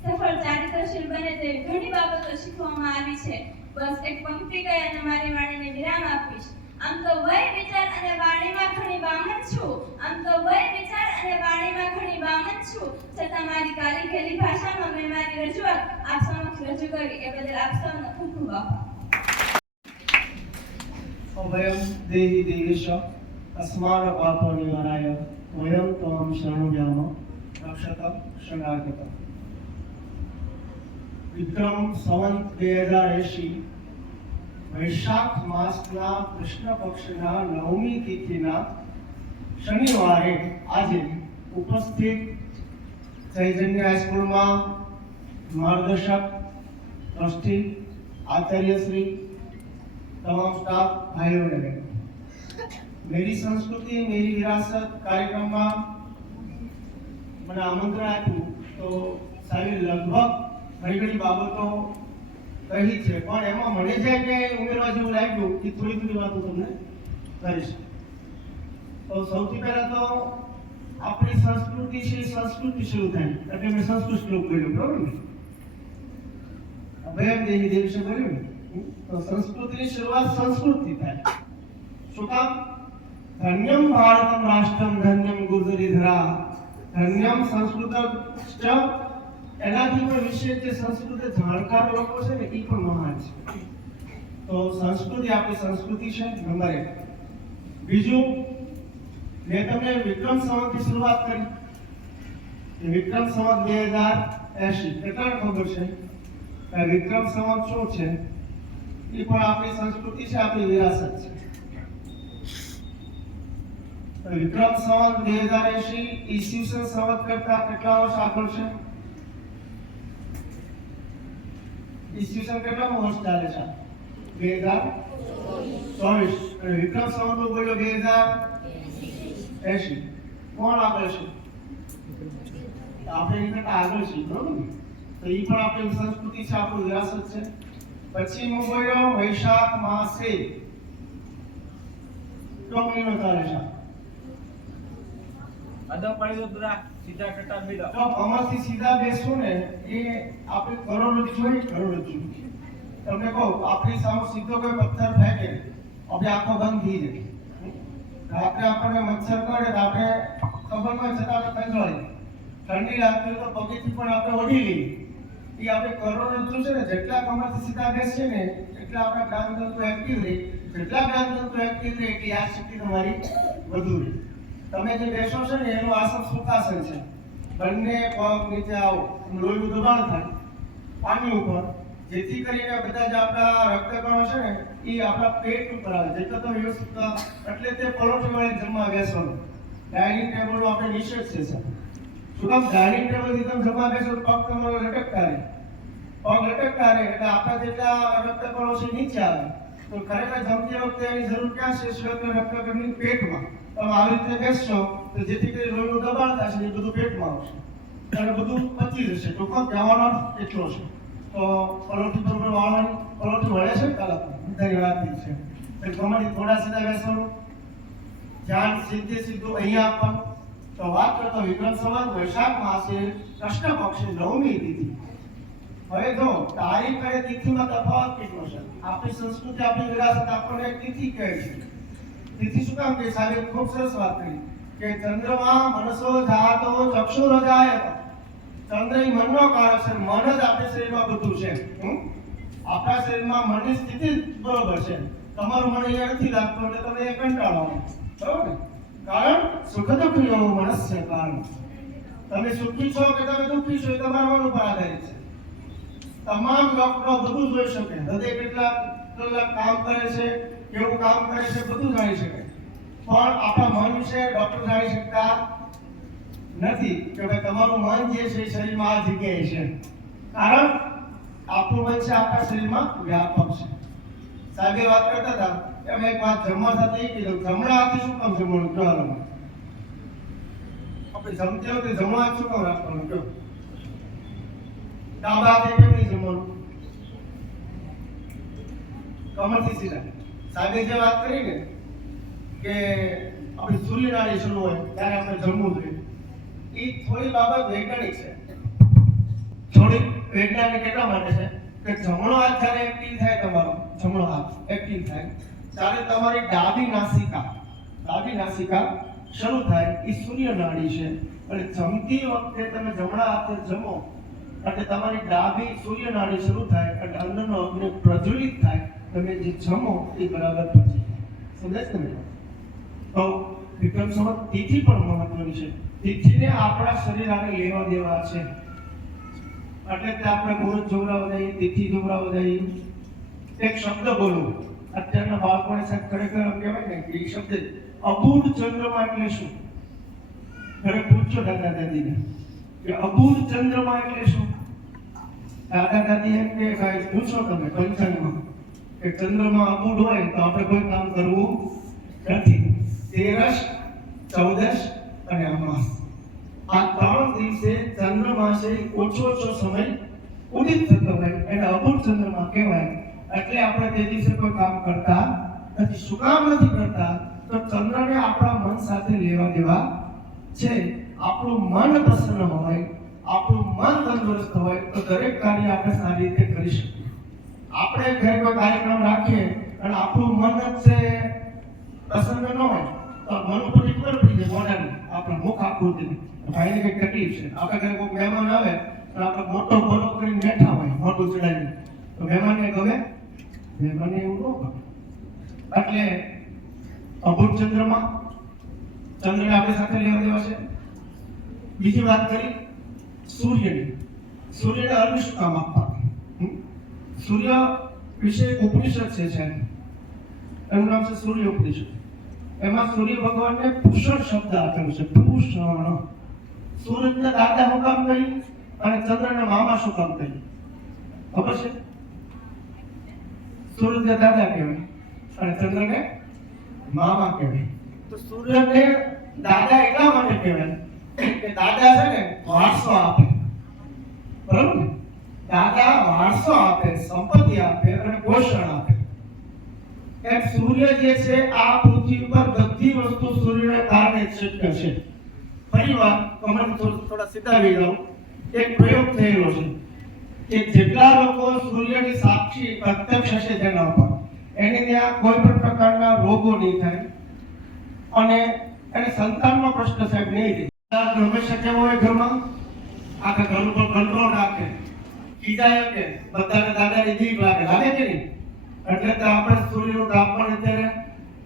સફળ ચારિત્રશીલ બને તે ઘણી બાબતો શીખવામાં આવી છે। બસ એક પંક્તિ કહી અને મારી વાણીને વિરામ આપીશ। આમ તો વય વિચાર અને વાણીમાં ઘણી બામણ છું, આમ તો વય વિચાર અને વાણીમાં ઘણી બામણ છું, છતાં મારી કાલી ખેલી ભાષામાં મેં મારી રજૂઆત આપ સમક્ષ રજૂ કરી એ બદલ આપ સૌનો ખૂબ ખૂબ આભાર। અભયમ દેહિ દેવેશ अस्मान् पापनिवाराय वयं त्वां शरणुयाम रक्षतः शरणागतः। વિક્રમ સંવત 2080 વૈશાખ માસના કૃષ્ણ પક્ષના 9મી તિથિના શનિવારે આજે ઉપસ્થિત ચૈતન્ય હાઈસ્કૂલમાં માર્ગદર્શક, ટ્રસ્ટી, આચાર્યશ્રી, તમામ સ્ટાફ ભાઈઓ અને બહેનો, मेरी संस्कृति मेरी विरासत कार्यक्रमમાં મને આમંત્રણ આપ્યું તો સાહેબ લગભગ ઘણી બાબતો કહી છે, પણ એમાં મને જે કે ઉમેરવા જેવું લાગ્યું કે થોડી વાતો તમને કરીશ। તો સૌથી પહેલા તો આપણી સંસ્કૃતિ છે, સંસ્કૃતિ શરૂ થાય એટલે મેં સંસ્કૃત શ્લોક બોલ્યો, બરોબર ને? અભયમ દેહી દેવ છે બોલ્યું ને, તો સંસ્કૃતિની શરૂઆત સંસ્કૃતથી થાય। શું કામ? धन्यम भारतम राष्ट्रम धन्यम गुर्जरीधरा धन्यम संस्कृतश्च એનાથી પણ વિશેષ જે સંસ્કૃત જાણકાર લોકો છે ને એ પણ મહાન છે। તો સંસ્કૃતિ આપણી સંસ્કૃતિ છે નંબર 1। બીજું, મેં તમને વિક્રમ સંવતથી શરૂઆત કરી, વિક્રમ સંવત 2080 કેટલાને ખબર છે કે વિક્રમ સંવત શું છે? એ પણ આપણી સંસ્કૃતિ છે, આપણી વિરાસત છે। વિક્રમ સંવત 2080 ઈસવીસન સંવત કરતા કેટલા વર્ષ આગળ છે? ઈસવીસન કેટલામું વર્ષ ચાલે છે? 2024। અને વિક્રમ સંવત બોલ્યો 2080। કોણ આગળ છે? આપણે એની કરતા આગળ છીએ, બરોબર ને? તો એ પણ આપણી સંસ્કૃતિ છે, આપણી વિરાસત છે। પછી હું બોલ્યો વૈશાખ માસે કયો મહિનો ચાલે છે? અદમ પાડી દો દુરા સીધા ટટા મિલો તો અમારથી સીધા બેસવું ને એ આપણે કરોડરજ્જુ હોય, કરોડરજ્જુ તમને કહું, આપણી સામે સીધો કોઈ પથ્થર ફેંકે આપણે આંખો બંધ થઈ જાય, આપણે આપણને મચ્છર કરે તો આપણે ખબર હોય છતાં આપણે કંટાળી, ઠંડી લાગતી તો પગેથી પણ આપણે ઓઢી લઈએ। એ આપણે કરોડરજ્જુ છે ને, જેટલા કમરથી સીધા બેસીએ ને એટલા આપણા જ્ઞાનતંતુ એક્ટિવ રહે, જેટલા જ્ઞાનતંતુ એક્ટિવ રહે એટલી યાદશક્તિ તમારી વધુ રહે। તમે જે બેસો છો ને એનું આસન સુખાસન છે, બંને પગ નીચે આવો, લોહીનું દબાણ થાય પાણી ઉપર, જેથી કરીને બધા જ આપણા રક્તકણો છે ને એ આપણા પેટ ઉપર આવે, જેટલો તમે વ્યવસ્થિત એટલે તે પલોઠી વડે જમવા બેસવાનું। ડાઇનિંગ ટેબલ આપણે નિષેધ છે સર। શું કામ? ડાઇનિંગ ટેબલથી તમે જમવા બેસો પગ તમારો લટકતા રહે, પગ લટકતા રહે એટલે આપણા જેટલા રક્તકણો છે નીચે આવે, તો ખરેખર જમતી વખતે એની જરૂર ક્યાં છે? શ્વેત રક્તકણની પેટમાં। તમે આવી રીતે બેસશો તો જેથી કરી લોહીનું દબાણ થશે એ બધું પેટમાં આવશે અને બધું પચી જશે। ટૂંકમાં કહેવાનો એટલો છે। તો પલોઠી પર વાળવાની, પલોઠી વળે છે કલાક બધાની વાત છે, કમરની થોડા સીધા બેસવાનું, ધ્યાન સીધું અહીંયા આપવાનું। તો વાત કરતો વિક્રમ સંવત વૈશાખ માસે કૃષ્ણ પક્ષની 9મી તિથિ હવે જો તારીખ અને તિથિમાં તફાવત કેટલો છે? આપણી સંસ્કૃતિ, આપણી વિરાસત આપણને એક તિથિ કહે છે. તિથિ શું કામ કે સાહેબે ખૂબ સરસ વાત કરી કે ચંદ્રમા મનસો જાતો ચક્ષુરજાય. ચંદ્ર એ મનનો કારક છે. મન જ આપણા શરીરમાં બધું છે. આપણા શરીરમાં મનની સ્થિતિ જ બરોબર છે. તમારું મન અહીંયા નથી લાગતું એટલે તમે કંટાળો આવે, બરોબર ને? કારણ સુખ દુઃખ યો મનસ્ય કારણ. તમે સુખી છો કે તમે દુઃખી છો એ તમારા મન ઉપર આધારિત છે. તમામ ડોક્ટરો બધું જોઈ શકે, હૃદય કેટલા કલાક કામ કરે છે, કેવું કામ કરે છે, બધું જાણી શકે, પણ આપણા મન વિશે ડોક્ટર જાણી શકતા નથી કે ભાઈ તમારું મન જે છે શરીરમાં આ જગ્યાએ છે. કારણ આપણું મન છે આપણા શરીરમાં વ્યાપક છે. સાહેબે વાત કરતા હતા કે અમે એક વાત જમવા સાથે એ કીધું, જમણા હાથે શું કામ જમવાનું? કયો હાલો આપણે જમતે વખતે જમણા હાથ શું કામ રાખવાનું? કયો ડાબા હાથે કેમ નહીં જમવાનું? કમરથી સીધા. સાહેબે જે વાત કરી ને કે આપણી સૂર્યનાળી શરૂ હોય ત્યારે આપણે જમવું જોઈએ, એ થોડી બાબત વૈજ્ઞાનિક છે. થોડી વૈજ્ઞાનિક એટલા માટે છે કે જમણો હાથ જ્યારે એક્ટિવ થાય, તમારો જમણો હાથ એક્ટિવ થાય ત્યારે તમારી ડાબી નાસિકા શરૂ થાય, એ સૂર્યનાળી છે. અને જમતી વખતે તમે જમણા હાથે જમો એટલે તમારી ડાબી સૂર્યનાળી શરૂ થાય એટલે અંદરનો અગ્નિ પ્રજ્વલિત થાય, તમે જે જમો એ બરાબર પચી જાય. સમજાય છે ને? તો વિક્રમ સંવત તિથિ પણ મહત્વની છે. તિથિને આપણા શરીર સાથે લેવા દેવા છે. એટલે તે આપણે મુહૂર્ત જોવડાવવા દઈએ, તિથિ જોવડાવવા દઈએ. એક શબ્દ બોલું, અત્યારના બાળકોને સાહેબ ખરેખર એમ કહેવાય ને કે એ શબ્દ અબૂઢ ચંદ્રમા એટલે શું? ઘરે પૂછો દાદા દાદીને કે અબૂઢ ચંદ્રમા એટલે શું? દાદા દાદી એમ કે ભાઈ પૂછો તમે પંચાંગમાં કે ચંદ્રમાં અબૂઢ હોય તો આપણે કોઈ કામ કરવું નથી. 13, 14 અને અમાસ, આ 3 દિવસે ચંદ્રમાસે ઓછો સમય ઉદિત થતો હોય એને અબૂઢ ચંદ્રમા કહેવાય. એટલે આપણે તે દિવસે કોઈ કામ કરતા નથી. શું કામ નથી કરતા? તો ચંદ્રને આપણા મન સાથે લેવા દેવા છે. આપણું મન પ્રસન્ન હોય, આપણું મન તંદુરસ્ત હોય તો દરેક કાર્ય આપણે સારી રીતે કરી શકીએ. આપણે ઘરે કોઈ કાર્યક્રમ રાખીએ અને આપણું મન જ છે પ્રસન્ન ન હોય તો મન ઉપર ખબર પડી જાય મોઢાની, આપણા મુખ આકૃતિની ભાઈને કંઈક તકલીફ છે. આપણે ઘરે કોઈ મહેમાન આવે અને આપણે મોટો ભલો કરીને બેઠા હોય, મોટું ચડાવીને, તો મહેમાનને ગમે? મહેમાનને એવું ન ગમે. એટલે અબૂઢ ચંદ્રમાં ચંદ્રને આપણી સાથે લેવા દેવા છે. બીજી વાત કરી સૂર્યની. સૂર્યને અર્ઘ શું કામ આપવા? સૂર્ય વિશે એક ઉપનિષદ છે, એનું નામ છે સૂર્ય ઉપનિષદ. એમાં સૂર્ય ભગવાનને ભૂષણ શબ્દ આપેલો છે, ભૂષણ. સૂરજને દાદા શું કામ કહી અને ચંદ્રને મામા શું કામ કહી? ખબર છે? સૂરજને દાદા કહેવાય અને ચંદ્રને મામા કહેવાય. તો સૂર્યને દાદા એટલા માટે કહેવાય કે દાદા છે ને વારસો આપે, બરાબર ને? દાદા વારસો આપે, સંપત્તિ આપે અને પોષણ આપે. એમ સૂર્ય જે છે આ પૃથ્વી પર બધી વસ્તુ સૂર્યના કારણે જ શક્ય છે. ફરી વાર તમારે થોડા સીધાવી જાઉં. એક પ્રયોગ થયેલો છે કે જેટલા લોકો સૂર્યની સાક્ષી પ્રત્યક્ષ હશે તેના ઉપર, એને ત્યાં કોઈ પણ પ્રકારના રોગો નહીં થાય અને એને સંતાનનો પ્રશ્ન સાહેબ નહીં થાય. હંમેશા કેવો હોય ઘરમાં? આખા ઘર ઉપર કંટ્રોલ રાખે, ખીજાય કે બધાને દાદાની જીભ લાગે કે નહીં? એટલે તો આપણે સૂર્યનું તાપમાન અત્યારે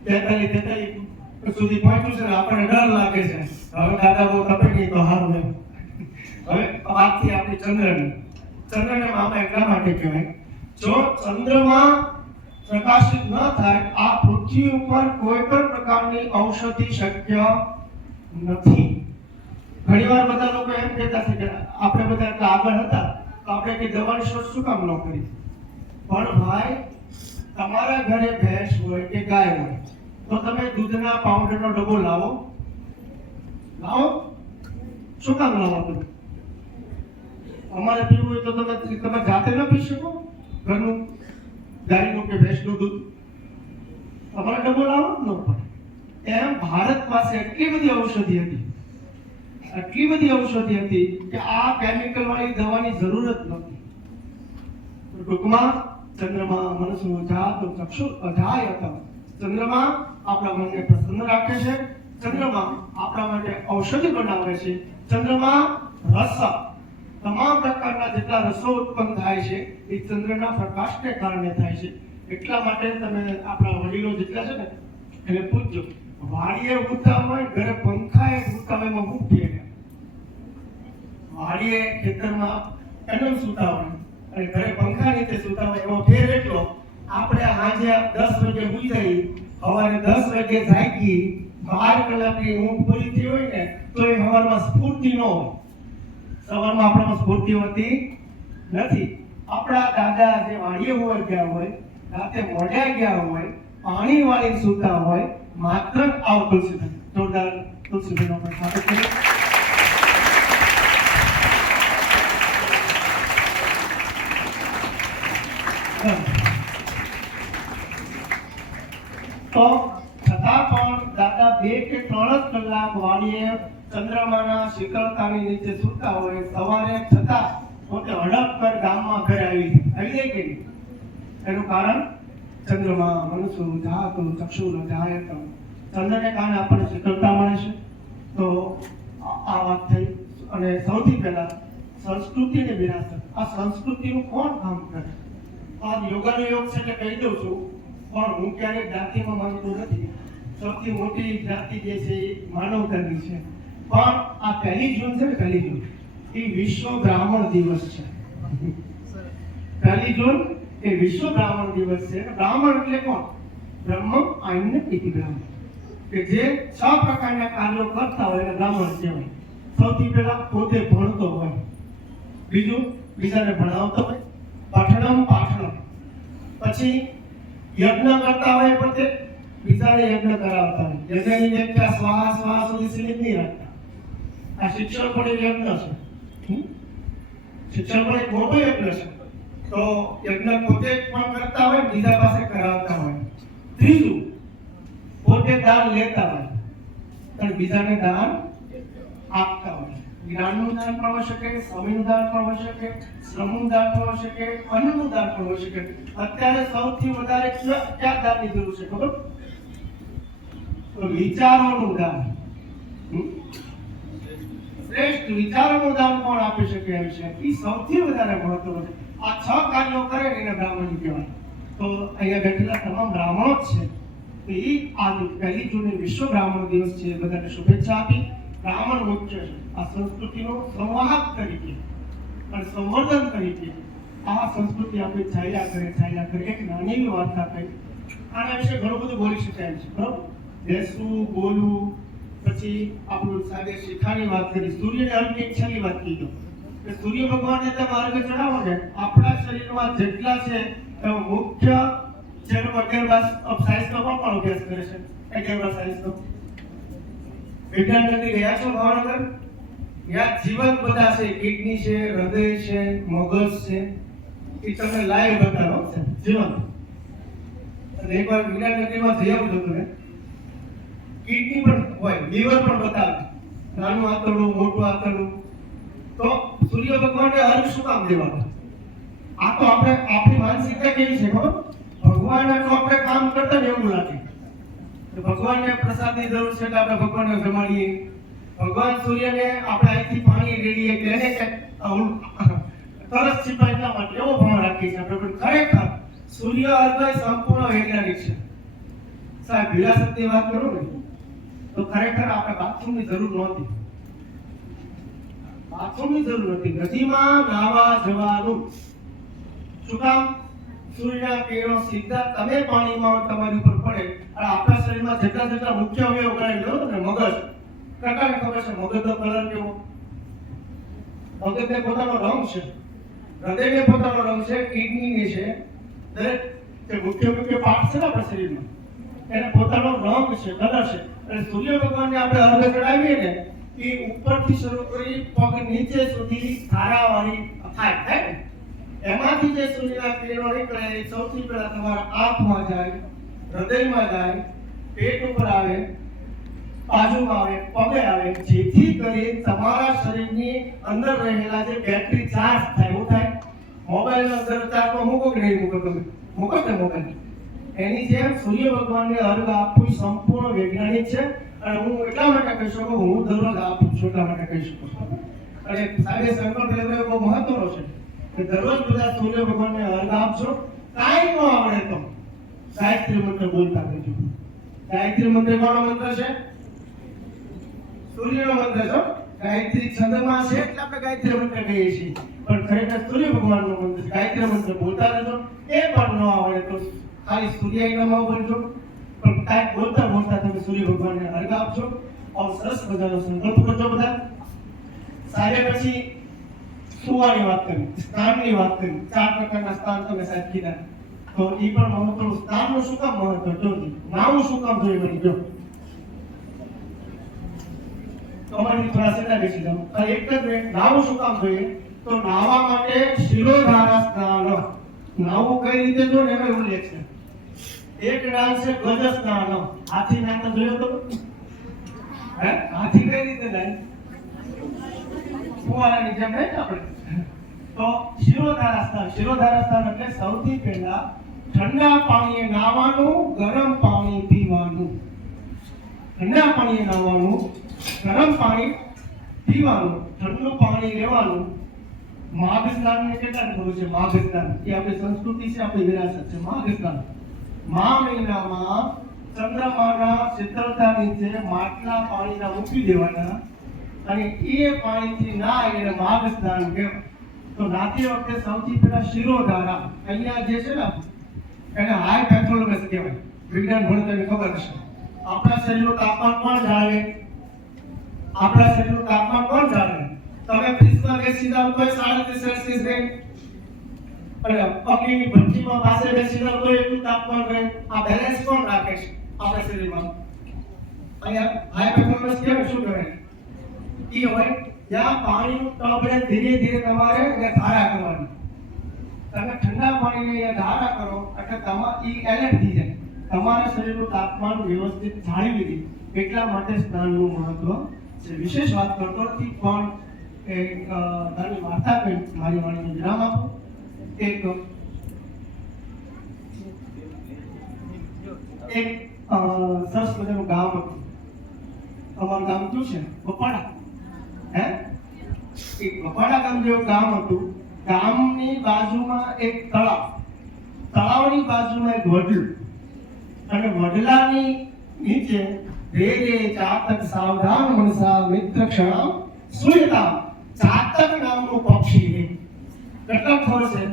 43 સુધી પહોંચ્યું છે ને આપણને ડર લાગે છે. હવે દાદા બહુ તપે નહીં તો સારું એમ. હવે વાતથી આપણી ચંદ્રને મામા એટલા માટે કહેવાય, જો ચંદ્રમાં પ્રકાશિત ન થાય આ પૃથ્વી ઉપર કોઈ પણ પ્રકારની ઔષધિ શક્ય નથી. ઘણીવાર બધા લોકો એમ કહેતા છે કે આપણે બધા એટલા આગળ હતા તો આપણે કે દવાની શોધ શું કામ ન કરી? પણ ભાઈ, તમારા ઘરે ભેંસ હોય કે ગાય હોય તો તમે દૂધના પાવડરનો ડબ્બો લાવો? શું કામ લાવો? અમારે પીવું હોય તો તમે જાતે ન પી શકો? ઘરનું ગાયનું કે ભેંસનું દૂધ તમારે ડબ્બો લાવો જ ન પડે. એમ ભારત પાસે એટલી બધી ઔષધિ હતી કે આ કેમિકલ વાળી દવાની જરૂર જ નથી. ટૂંકમાં ચંદ્રમા મનસુ જાતો ચક્ષુ અજાયત. ચંદ્રમા આપણા મનને પ્રસન્ન રાખે છે. ચંદ્રમા આપણા માટે ઔષધિ બનાવે છે. ચંદ્રમા રસ, તમામ પ્રકારના જેટલા રસો ઉત્પન્ન થાય છે એ ચંદ્રના પ્રકાશને કારણે થાય છે. એટલા માટે તમે આપણા વડીલો જેટલા છે ને એને પૂછજો, વાડીએ ઉગતા હોય, ઘરે પંખાએ ઉગતા હોય, એમાં મુક્તિ એને વાડીએ ખેતરમાં એનો સૂતા હોય અને ઘરે પંખા નીચે સૂતા હોય, એમાં ફેર એટલો આપણે સાંજે 10 વાગે ઉઈ જઈ, સવારે 10 વાગે જાગી, 12 કલાકની ઊંઘ પૂરી થઈ હોય ને તો એ સવારમાં સ્ફૂર્તિ ન હોય. સવારમાં આપણામાં સ્ફૂર્તિ હોતી નથી. આપણા દાદા જે વાડીએ હોવા ગયા હોય, રાતે મોઢ્યા ગયા હોય, પાણી વાળી સૂતા હોય, માત્ર આવ તુલસીબેન, જોરદાર તુલસીબેનનો પણ સ્વાગત કરીએ. તો છતાં પણ દાદા 2 કે 3 જ કલાક વાડીએ ચંદ્રમાના શીતળતાની નીચે સૂતા હોય, સવારે છતાં પોતે હડપ પર ગામમાં ઘરે આવી જાય કે નહીં? એનું કારણ ચંદ્રમા મનસુ જાતો ચક્ષુર જાયત. ચંદ્રને કારણે આપણને શીતળતા મળે છે. તો આ વાત થઈ. અને સૌથી પહેલા સંસ્કૃતિની વિરાસત, આ સંસ્કૃતિનું કોણ કામ કરે? આ યોગાનો યોગ છે એટલે કહી દઉં છું, પણ હું ક્યારેય જાતિમાં માનતો નથી. સૌથી મોટી જાતિ જે છે એ માનવતાની છે. પણ આ 1 જૂન છે ને, 1 જૂન એ વિશ્વ બ્રાહ્મણ દિવસ છે. 1 જૂન એ વિશ્વ બ્રાહ્મણ દિવસ છે. બ્રાહ્મણ એટલે કોણ? બ્રહ્મ આઈન ઇતિ બ્રાહ્મણ, કે જે 6 પ્રકારના કાર્યો કરતા હોય એને બ્રાહ્મણ કહેવાય. સૌથી પહેલા પોતે ભણતો હોય, બીજું બીજાને ભણાવતો હોય, પઠનમ પાઠનમ, પછી યજ્ઞ કરતા હોય પણ તે બીજાને યજ્ઞ કરાવતા હોય. યજ્ઞની વ્યાખ્યા સ્વાહા સ્વાહા સુધી સીમિત નહીં રાખતા. આ શિક્ષણ પણ એક યજ્ઞ છે. શિક્ષણ પણ એક મોટો યજ્ઞ છે. તો યજ્ઞ પોતે પણ કરતા હોય, બીજા પાસે કરાવતા હોય. ત્રીજું, પોતે દાન લેતા હોય અને બીજાને દાન આપતા હોય. જ્ઞાનનું દાન પણ હોઈ શકે, સમયનું દાન પણ હોઈ શકે, શ્રમનું દાન પણ હોઈ શકે, અન્નનું દાન પણ હોઈ શકે. અત્યારે સૌથી વધારે ક્યાં દાનની જરૂર છે ખબર? તો વિચારોનું દાન. શ્રેષ્ઠ વિચારોનું દાન કોણ આપી શકે એમ છે, એ સૌથી વધારે મહત્વનું છે. આ 6 કાર્યો કરે ને એને બ્રાહ્મણ કહેવાય. તો અહીંયા બેઠેલા તમામ બ્રાહ્મણો જ છે. તો એ આજ 1 જૂને વિશ્વ બ્રાહ્મણ દિવસ છે. બધાને શુભેચ્છા આપી. બ્રાહ્મણ મુખ્ય છે. આ સંસ્કૃતિનો સંવાહક તરીકે અને સંવર્ધન તરીકે આ સંસ્કૃતિ આપણી ચાલ્યા કરે. એક નાની એવી વાર્તા કહી. આના વિશે ઘણું બધું બોલી શકાય છે, બરોબર? બેસવું, બોલવું, પછી આપણું સાહેબે શિખાની વાત કરી, સૂર્યને અર્ઘ એક છેલ્લી વાત કીધો કે સૂર્ય ભગવાનને તમે અર્ઘ ચડાવો ને, આપણા શરીરમાં જેટલા છે એમાં મુખ્ય જેનો 11 સાયન્સનો પણ અભ્યાસ કરે છે. 11 સાયન્સનો વિજ્ઞાન નગરી ગયા છો ભાવનગર? ત્યાં જીવન બધા છે, કિડની છે, હૃદય છે, મગજ છે, એ તમને લાઈવ બતાવો છે જીવન. અને એકવાર વિજ્ઞાન નગરીમાં જઈ આવજો તમે, કિડની પણ હોય, લીવર પણ બતાવે, નાનું આંતરડું, મોટું આંતરડું. તો સૂર્ય ભગવાનને અર્ઘ શું કામ દેવાનું? આ તો આપણી માનસિકતા કેવી છે ખબર? ભગવાન આપણે કામ કરતા ને એવું લાગે. ભગવાનને પ્રસાદની જરૂર છે એટલે આપણે ભગવાનને જમાડીએ. ભગવાન સૂર્યને આપણે અહીંથી પાણી રેડીએ કે એને તરસ છીપાય એટલા માટે એવો ભાવ રાખીએ છીએ આપણે. પણ ખરેખર સૂર્ય અર્ઘ સંપૂર્ણ વૈજ્ઞાનિક છે. સાહેબ વિરાસતની વાત કરો ને તો ખરેખર આપણે બાથરૂમની જરૂર નહોતી. નદીમાં નાહવા જવાનું શું કામ? સૂર્યના કિરણો સીધા તમે પાણીમાં તમારી ઉપર પડે. અને આપણા શરીરમાં જેટલા મુખ્ય અવયવ ગણાય લો ને, મગજ પ્રકારને ખબર છે મગજનો કલર કેવો? મગજને પોતાનો રંગ છે, હૃદયને પોતાનો રંગ છે, કિડનીને છે, દરેક જે મુખ્ય પાર્ટ છે ને આપણા શરીરમાં એને પોતાનો રંગ છે, કલર છે. અને સૂર્ય ભગવાનને આપણે અર્ઘ ચડાવીએ ને એ ઉપરથી શરૂ કરી પગ નીચે સુધી ધારાવાળી થાય ને, એમાંથી જે સૂર્યના કિરણો નીકળે એ સૌથી પહેલા તમારા આંખમાં જાય, હૃદયમાં જાય, પેટ ઉપર આવે, બાજુમાં આવે, પગે આવે, જેથી કરી તમારા શરીરની અંદર રહેલા જે બેટરી ચાર્જ થાય, એવું થાય. મોબાઈલ અંદર ચાર્જમાં મૂકો કે નહીં મૂકો તમે? મૂકો ને મોબાઈલ. એની જેમ સૂર્ય ભગવાનને અર્ઘ આપવું સંપૂર્ણ વૈજ્ઞાનિક છે અને હું એટલા માટે કહી શકું, હું દરરોજ આપું છું એટલા માટે કહી શકું છું. અને સાહેબે સંકલ્પ લેવો એ બહુ મહત્વનો છે કે દરરોજ બધા સૂર્ય ભગવાનને અર્ઘ આપજો. કાંઈ ન આવડે તો ગાયત્રી મંત્ર બોલતા રહેજો. ગાયત્રી મંત્ર કોનો મંત્ર છે? સૂર્યનો મંત્ર છે. ગાયત્રી છંદમાં છે એટલે આપણે ગાયત્રી મંત્ર કહીએ છીએ, પણ ખરેખર સૂર્ય ભગવાનનો મંત્ર છે. ગાયત્રી મંત્ર બોલતા રહેજો. એ પણ ન આવડે તો ખાલી સૂર્યાય નમઃ બોલજો, પણ કાંઈક બોલતા બોલતા તમે સૂર્ય ભગવાનને અર્ઘ આપજો. આવો સરસ મજાનો સંકલ્પ કરજો બધા. સાહેબે પછી સુવાની વાત કરી, સ્નાનની વાત કરી. 4 પ્રકારના સ્નાન તમે સાહેબ કીધા, તો એ પણ મહત્વનું. સ્નાનનું શું કામ મહત્વ? જો નાવું શું કામ જોઈએ મને જો. તમારી થોડા સીધા બેસી જાઓ. ખાલી એક જ મિનિટ. નાવું શું કામ જોઈએ? તો નાવા માટે શિરોધારા સ્નાન. નાવું કઈ રીતે જો ને એનો ઉલ્લેખ છે. એક નામ છે ગજ સ્નાન. હાથી નામ જોયો તો? હે? હાથી કઈ રીતે જાય? ફુવારાની જેમ નહીં આપણે. તો શિરોધારા સ્નાન. શિરોધારા સ્નાન એટલે સૌથી પહેલા ઠંડા પાણીએ નાહવાનું, ગરમ પાણી પીવાનું. ઠંડા પાણીએ નાહવાનું, ગરમ પાણી પીવાનું, ઠંડુ પાણી લેવાનું. માઘ સ્નાનને કેટલા ખબર છે? માઘ સ્નાન એ આપણી સંસ્કૃતિ છે, આપણી વિરાસત છે. માઘ સ્નાન મા મહિનામાં ચંદ્રમાના શીતળતા નીચે માટલા પાણીના મૂકી દેવાના અને એ પાણીથી નાય એને માઘ સ્નાન કહેવાય. તો નાતી વખતે સૌથી પહેલા શિરોધારા. અહીંયા જે છે ને એને હાઈ પેથોલોગસ કહેવાય. વિજ્ઞાન ભણતરને ખબર હશે. આપણા શરીરનું તાપમાન કોણ જાળવે? આપણા શરીરનું તાપમાન કોણ જાળવે? તમે ફ્રીજમાં બેસી જાવ તો 37 સેલ્સિયસ રહે, અને અગ્નિની ભઠ્ઠીમાં પાસે બેસી જાવ તો એટલું તાપમાન રહે. આ બેલેન્સ કોણ રાખે છે આપણા શરીરમાં? અહીંયા હાઈ પેથોલોગસ કહેવાય. શું કહેવાય? ઈ હોય જ્યાં પાણીનું ટબને ધીરે ધીરે તમારે ધારા કરવાની. તમે ઠંડા પાણીને ધારા કરો એટલે તમારી એલર્ટ થઈ જાય. તમારા શરીરનું તાપમાન વ્યવસ્થિત જાળવી દે. એટલા માટે સ્નાનનું મહત્વ છે. વિશેષ વાત કરતો નથી, પણ એક નાની વાર્તા કહી મારી વાણીને વિરામ આપો. એક સરસ મજાનું ગામ હતું. અમારું ગામ શું છે? બપાડા. હે? એક બપાડા ગામ જેવું ગામ હતું. ગામની બાજુમાં એક તળાવ, તળાવની બાજુમાં એક વડલું, અને વડલાની નીચે રે રે ચાતક સાવધાન મનસા મિત્ર ક્ષણ સુયતા. ચાતક નામનું પક્ષી છે. કેટલા ખબર છે?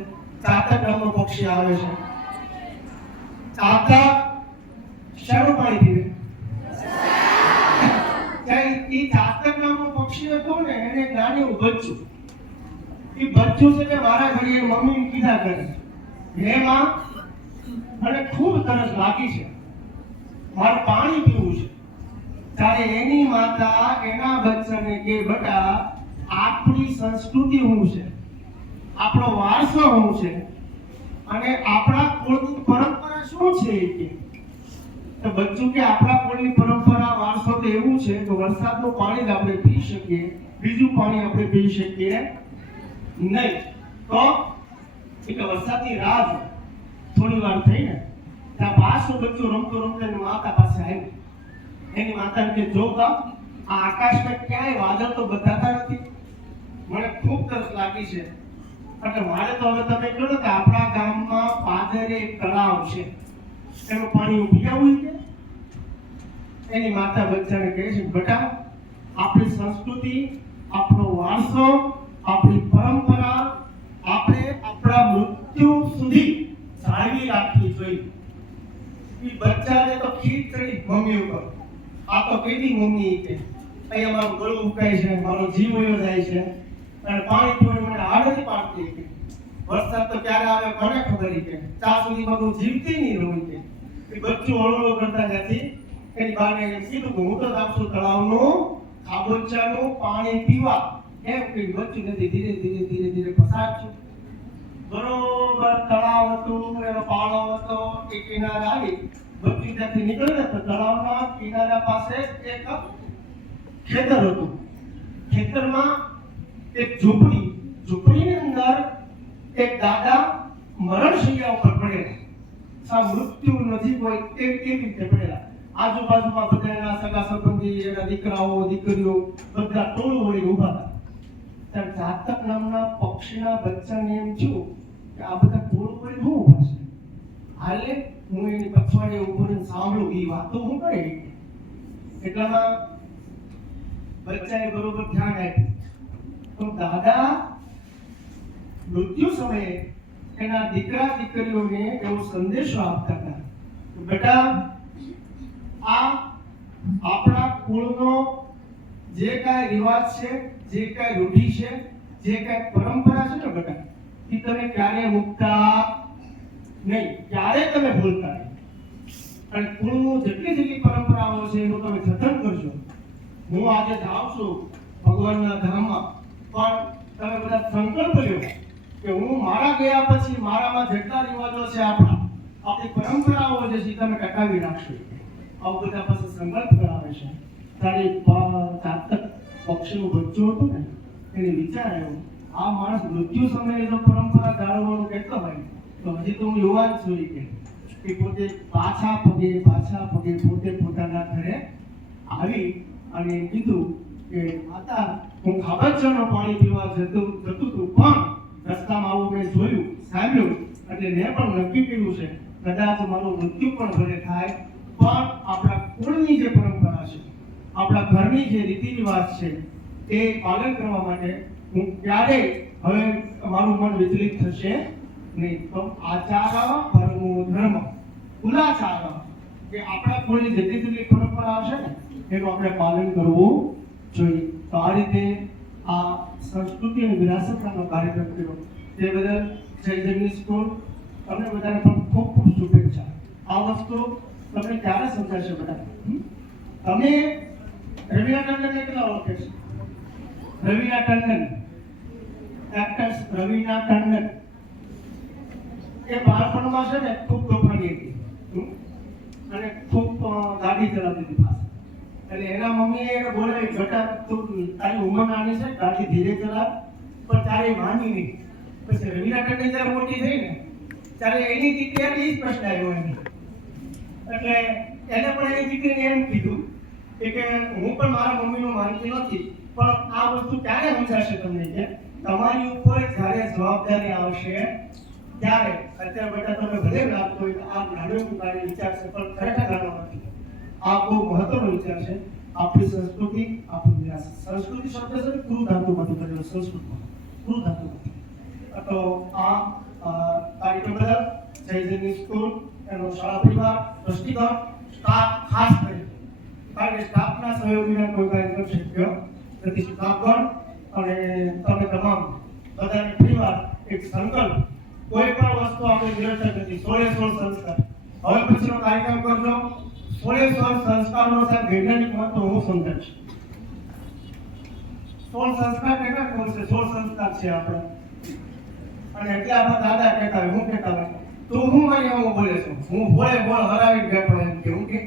ચાતક નામનું પક્ષી આવે છે. ચાતક શાનું પાણી પીવે? એ ચાતક નામનું પક્ષી હતું ને, એને એક નાનું બચ્ચું. એ બચ્ચું છે કે મારા ઘરે મમ્મી કીધા કરે, હે માં મને ખૂબ તરસ લાગી છે, મારે પાણી પીવું છે. ત્યારે એની માતા એના બચ્ચાને કે બેટા આપણી સંસ્કૃતિ શું છે, આપણો વારસો શું છે, અને આપણા કુળની પરંપરા શું છે. તો બચ્ચું કે આપણા કુળની પરંપરા વારસો તો એવું છે કે વરસાદનું પાણી જ આપણે પી શકીએ, બીજું પાણી આપણે પી શકીએ નહીં. તો એક વરસાદની રાહ જોઈ. થોડી વાર થઈ ને ત્યાં પાછું બચ્ચું રમતો રમતો એની માતા પાસે આવ્યું. એની માતાને કે જો બાપ, આ આકાશમાં ક્યાંય વાદળ તો બતાતા નથી, મને ખૂબ તરસ લાગી છે, એટલે મારે તો હવે તમે કહો કે આપણા ગામમાં પાદરે એક તળાવ છે, એનું પાણી પી આવવું છે. એની માતા બચ્ચાને કહે છે બેટા આપણી સંસ્કૃતિ, આપણો વારસો, આપણી પરંપરા આપણે આપણા મૃત્યુ સુધી જાળવી રાખવી જોઈએ. એ બચ્ચાને તો ખીચ ચડી મમ્મી ઉપર. આ તો કેવી મમ્મી કે અહીંયા મારું ગળું ઉકાય છે, મારો જીવ વયો જાય છે, અને પાણી પીવાની મને આડ નથી પાડતી કે વરસાદ તો ક્યારે આવે કોને ખબર કે ત્યાં સુધીમાં હું જીવતી નહીં રહું કે. એ બચ્ચું હળવો કરતા નથી. એની બાને કીધું કે હું તો જાઉં તળાવનું ખાબોચિયાનું પાણી પીવા. એમ કે બચ્ચું નથી ધીરે ધીરે ધીરે ધીરે પસાર છું. બરોબર તળાવ હતું, એનો પાળો હતો, એ કિનારે આવી બચ્ચું ત્યાંથી નીકળે ને તો તળાવના કિનારા પાસે એક ખેતર હતું. ખેતરમાં એક ઝૂંપડીની અંદર એક દાદા મરણશૈયા ઉપર પડેલા, સા મૃત્યુ નજીક હોય એવી રીતે પડેલા. આજુબાજુમાં બધા એના સગા સંબંધી, એના દીકરાઓ દીકરીઓ બધા ટોળું વળી ઊભા હતા. ત્યારે જાતક નામના પક્ષીના બચ્ચાને એમ થયું કે આ બધા ટોળું વળી શું ઊભા છે, હાલે હું એની પછવાડે ઉભો રહીને સાંભળું એ વાતો હું કરે. એટલામાં બચ્ચાએ બરોબર ધ્યાન આપ્યું તો દાદા મૃત્યુ સમયે એના દીકરા દીકરીઓને એવો સંદેશો આપતા હતા કે બેટા, આ આપણા કુળનો જે કાંઈ રિવાજ છે, જે કાંઈ રૂઢી છે, જે કાંઈ પરંપરા છે ને બેટા, એ તમે ક્યારે મૂકતા નહીં, ક્યારે તમે ભૂલતા નહીં. અને કુળનું જેટલી પરંપરાઓ છે એનું તમે જતન કરજો. હું આજે જાઉં છું ભગવાનના ધામમાં, પણ તમે બધા સંકલ્પ લ્યો કે હું મારા ગયા પછી મારામાં જેટલા રિવાજો છે, આપણી પરંપરાઓ જે છે તમે ટકાવી રાખશો. આવું બધા પાસે સંકલ્પ કરાવે છે. તારી જાતક પક્ષીનું બચ્ચું હતું ને, એને વિચાર આવ્યો આ માણસ મૃત્યુ સમયે જો પરંપરા જાળવવાનું કહેતો હોય તો હજી તો હું યુવાન છું કે પોતે પાછા પગે પોતે પોતાના ઘરે આવી અને કીધું કે માતા, હું ખાબચનો પાણી પીવા જતું હતું, પણ રસ્તામાં આવું મેં જોયું, સાંભળ્યું, એટલે મેં પણ નક્કી કર્યું છે કદાચ મારું મૃત્યુ પણ ભલે થાય, પણ આપણા કુળની જે પરંપરા છે, આપણા ઘરની જે રીતિ રિવાજ છે એ પાલન કરવા માટે હું ક્યારેય હવે મારું મન વિચલિત થશે નહીં. તો આચાર પરમો ધર્મ, કુલાચાર, કે આપણા કુળની જેટલી પરંપરા છે ને એનું આપણે પાલન કરવું જોઈએ. તો આ રીતે આ સંસ્કૃતિ અને વિરાસતનો કાર્યક્રમ કર્યો તે બદલ જય જગની સ્કૂલ તમને બધાને પણ ખૂબ ખૂબ શુભેચ્છા. આ વસ્તુ તમને ક્યારે સમજાશે બધા? તમે રવીના ટંડનને કેટલા ઓળખે છે? રવીના ટંડન, એક્ટર્સ રવીના ટંડન એ બાળપણમાં છે ને ખૂબ તોફાની હતી અને ખૂબ ગાડી ચલાવતી હતી પાસે. એટલે એના મમ્મીએ એને બોલાવી, બેટા તું તારી ઉંમર નાની છે, ગાડી ધીરે ચલાવ, પણ તારી માની નહીં. પછી રવીના ટંડન જ્યારે મોટી થઈ ને ત્યારે એની દીકરીને એ જ પ્રશ્ન આવ્યો એને. એટલે એને પણ એની દીકરીને એમ કીધું કે હું પણ મારા મમ્મીનું માનતી નથી, પણ આ વસ્તુ ક્યારે સમજાશે તમને કે તમારી ઉપર જ્યારે જવાબદારી આવશે ત્યારે. અત્યારે બેટા તમે ભલે લાગતો હોય કે આ નાનું કાર્ય વિચાર છે, પણ ખરેખર નાનો નથી. આ બહુ મહત્વનો વિચાર છે. આપણી સંસ્કૃતિ, આપણી વિરાસત. સંસ્કૃતિ શબ્દ છે કૃ ધાતુમાંથી બનેલો, સંસ્કૃતમાં કૃ ધાતુમાંથી. તો આ કાર્યક્રમ બદલ જય જગની સ્કૂલ, એનો શાળા પરિવાર, ટ્રસ્ટીગણ, સ્ટાફ ખાસ કરી, કારણ કે સ્ટાફના સહયોગ વિના કોઈ કાર્યક્રમ શક્ય નથી. સ્ટાફગણ અને તમે તમામ બધાને પરિવાર એક સંકલ્પ, કોઈ પણ વસ્તુ આપણે નિરર્થક નથી. 16 સંસ્કાર. હવે પછીનો કાર્યક્રમ કરજો. 16 સંસ્કારનો સાહેબ વૈજ્ઞાનિક મહત્વ હું સમજાવીશ. 16 સંસ્કાર કેટલા હોય છે? 16 સંસ્કાર છે આપણે. અને એટલે આપણા દાદા કહેતા હોય, હું કહેતા હોય, તો હું મારી આવું બોલે છું, હું બોલે હરાવી બેઠો એમ કે હું કે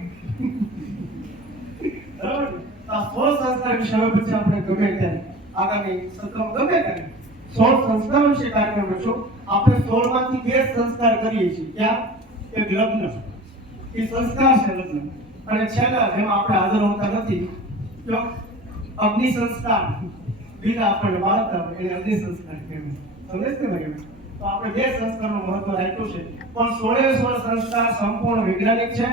બરાબર. આ 16 સંસ્કાર વિશે હવે પછી આપણે ગમે ત્યારે આગામી સત્રમાં ગમે ત્યારે 16 સંસ્કાર વિશે કાર્યક્રમ કરશું. આપણે 16 માંથી 2 સંસ્કાર કરીએ છીએ. ક્યાં? એક લગ્ન, એ સંસ્કાર છે લગ્ન. અને છેલ્લા જેમાં આપણે હાજર હોતા નથી તો અગ્નિ સંસ્કાર, બીજા આપણે બાળકતા હોય એને અગ્નિ સંસ્કાર કહેવાય. સમજે છે ભાઈ? તો આપણે 2 સંસ્કારનું મહત્વ રાખ્યું છે, પણ 16 સંસ્કાર સંપૂર્ણ વૈજ્ઞાનિક છે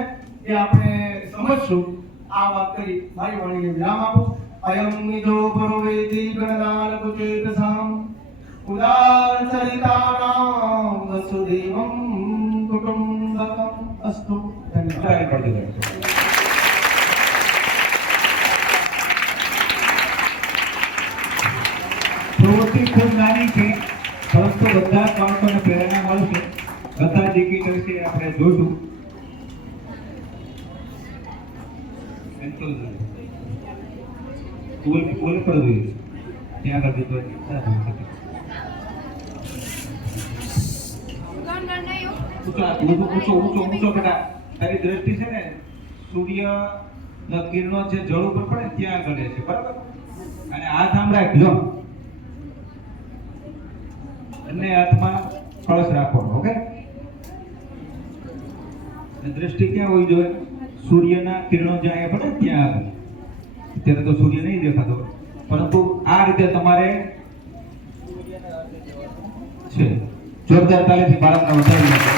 એ આપણે સમજશું. આ વાત કરી મારી વાણીને વિરામ આપું. અયમ નિજો પરોવેદી ગણનાલ કુચેતસામ ઉદાર ચરિતાનામ વસુદેવમ કુટુંબકમ અસ્તુ. ધન્યવાદ. પ્રવૃત્તિ ખૂબ નાની છે, પરંતુ બધા જ બાળકોને પ્રેરણા મળશે. બધા ડિજિટલ છે આપણે જોશું. બોલ પર જોઈએ ત્યાં આગળ જતો ઊંચો બેટા. તારી દ્રષ્ટિ છે ને સૂર્યના કિરણો જે જળ ઉપર પડે ત્યાં આગળ છે, બરાબર? અને હાથ આમ રાખજો. બંને હાથમાં કળશ રાખવાનો. ઓકે, દ્રષ્ટિ ક્યાં હોવી જોઈએ? સૂર્યના કિરણો જ્યાં અહીંયા પડે ત્યાં આવે. અત્યારે તો સૂર્ય નહીં દેખાતો, પરંતુ આ રીતે તમારે છે. જોરદાર તાલીથી બાળકને વધાવી નાખો.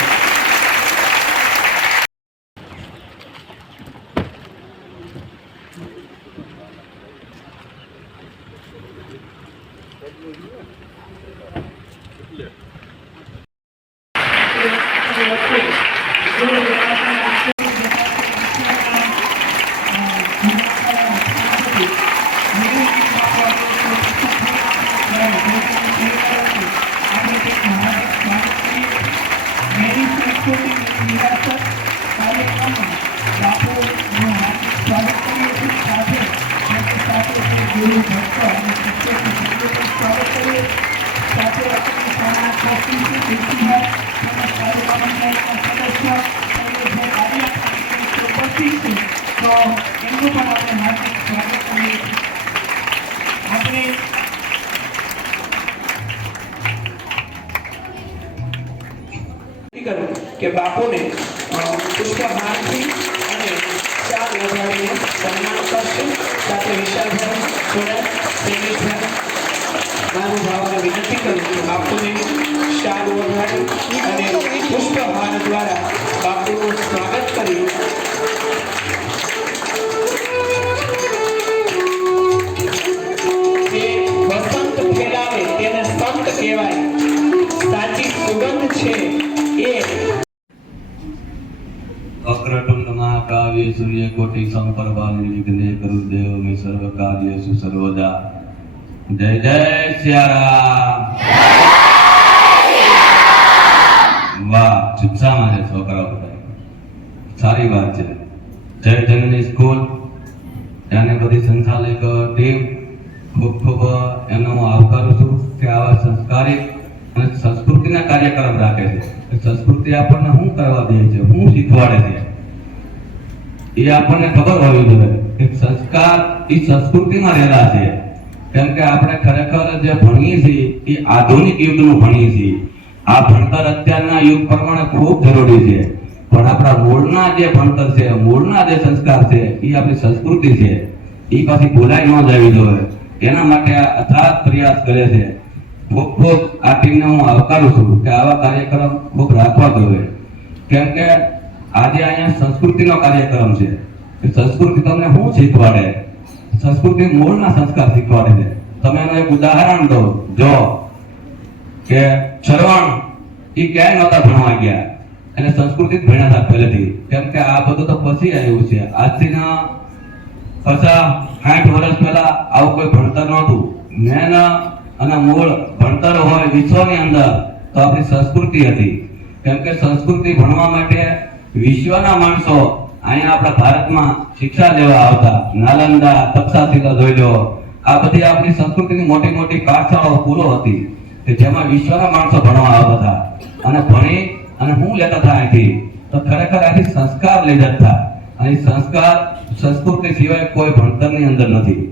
કે બાપુને પુષ્પહારથી અને ચાર વધારીને સન્માન કરશે. સાથે વિશાલભાઈ થોડા પ્રેમીભાઈ મારું ભાવને વિનંતી કરું કે બાપુને શાલ વધારી અને પુષ્પહાર દ્વારા બાપુનું સ્વાગત કરી જે વસંત ફેલાવે તેને સંત કહેવાય. સાચી સુગંધ છે એ વક્રતુંડ મહાકાવ્ય સૂર્યકોટિ સમપ્રભા નિર્વિઘ્ને કરુદેવ મે સર્વ કાર્યેષુ સર્વદા. જય જય સિયારામ. વાહ, જુસ્સામાં છે છોકરાઓ બધા. સારી વાત છે. જય જનની સ્કૂલ ત્યાંની બધી સંચાલક ટીમ ખૂબ ખૂબ એનો હું આવકારું છું કે આવા સંસ્કારી અને સંસ્કૃતિના કાર્યક્રમ રાખે છે. સંસ્કૃતિ આપણને શું કરવા દે છે, શું શીખવાડે છે, એ આપણને ખબર હોવી જોઈએ કે સંસ્કાર એ સંસ્કૃતિમાં રહેલા છે. કેમ કે આપણે ખરેખર જે ભણીએ છીએ એ આધુનિક યુગનું ભણીએ છીએ. આ ભણતર અત્યારના યુગ પ્રમાણે ખૂબ જરૂરી છે, પણ આપણા મૂળના જે ભણતર છે, મૂળના જે સંસ્કાર છે, એ આપણી સંસ્કૃતિ છે, એ પાછી ભૂલાઈ ન જવી જોઈએ. એના માટે આ અથાગ પ્રયાસ કરે છે. ખૂબ ખૂબ આ ટીમને હું આવકારું છું કે આવા કાર્યક્રમ ખૂબ રાખવા જોઈએ. કેમ કે આજે અહીંયા સંસ્કૃતિનો કાર્યક્રમ છે. સંસ્કૃતિ તમને શું શીખવાડે? સંસ્કૃતિ મૂળના સંસ્કાર શીખવાડે છે. તમે એનું એક ઉદાહરણ દો. જો કે શ્રવણ એ ક્યાંય નહોતા ભણવા ગયા, એટલે સંસ્કૃતિ જ ભણ્યા હતા પહેલેથી. કેમ કે આ બધું તો પછી આવ્યું છે. આજથી 50-60 વર્ષ પહેલા આવું કોઈ ભણતર નહોતું. મેન અને મૂળ ભણતર હોય વિશ્વની અંદર તો આપણી સંસ્કૃતિ હતી. કેમ કે સંસ્કૃતિ ભણવા માટે વિશ્વના માણસો અહીંયા આપણા ભારતમાં શિક્ષા લેવા આવતા. નાલંદા, તક્ષશિલા જોઈ લો, આ બધી આપણી સંસ્કૃતિની મોટી મોટી પાઠશાળાઓ પૂરો હતી કે જેમાં વિશ્વના માણસો ભણવા આવતા હતા. અને ભણી અને હું લેતા હતા અહીંથી તો ખરેખર આથી સંસ્કાર લઈ જતા. અને સંસ્કાર સંસ્કૃતિ સિવાય કોઈ ભણતરની અંદર નથી.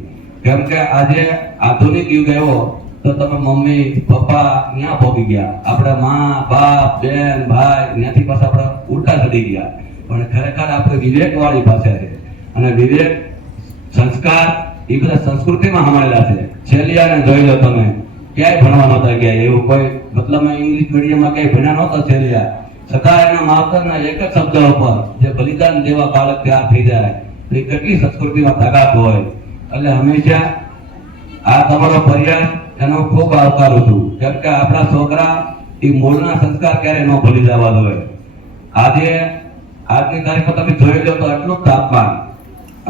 કેમ કે આજે આધુનિક યુગ આવ્યો તો તમે મમ્મી પપ્પા ત્યાં પહોંચી ગયા, આપણે માં બાપ બેન ભાઈ ત્યાંથી પાછા આપણે ઉલટા ચડી ગયા. પણ ખરેખર આપણે વિવેક વાળી ભાષા છે, અને વિવેક સંસ્કાર એ બધા સંસ્કૃતિમાં હમાયેલા છે. છેલ્લિયાને જોઈ લો તમે, ક્યાંય ભણવા નહોતા ગયા. એવું કોઈ મતલબ ઇંગ્લિશ મીડિયમમાં ક્યાંય ભણ્યા નહોતા છેલ્લિયા, છતાં એના માવતરના એક જ શબ્દ ઉપર જે બલિદાન દેવા બાળક તૈયાર થઈ જાય તો એ કેટલી સંસ્કૃતિમાં તાકાત હોય. એટલે હંમેશા આ તમારો પ્રયાસ એનો ખૂબ આવકારું છું. કેમ કે આપણા છોકરા એ મૂળના સંસ્કાર ક્યારે ન ભૂલી જવા જોઈએ. આજની તારીખમાં તમે જોઈ લો તો આટલું તાપમાન,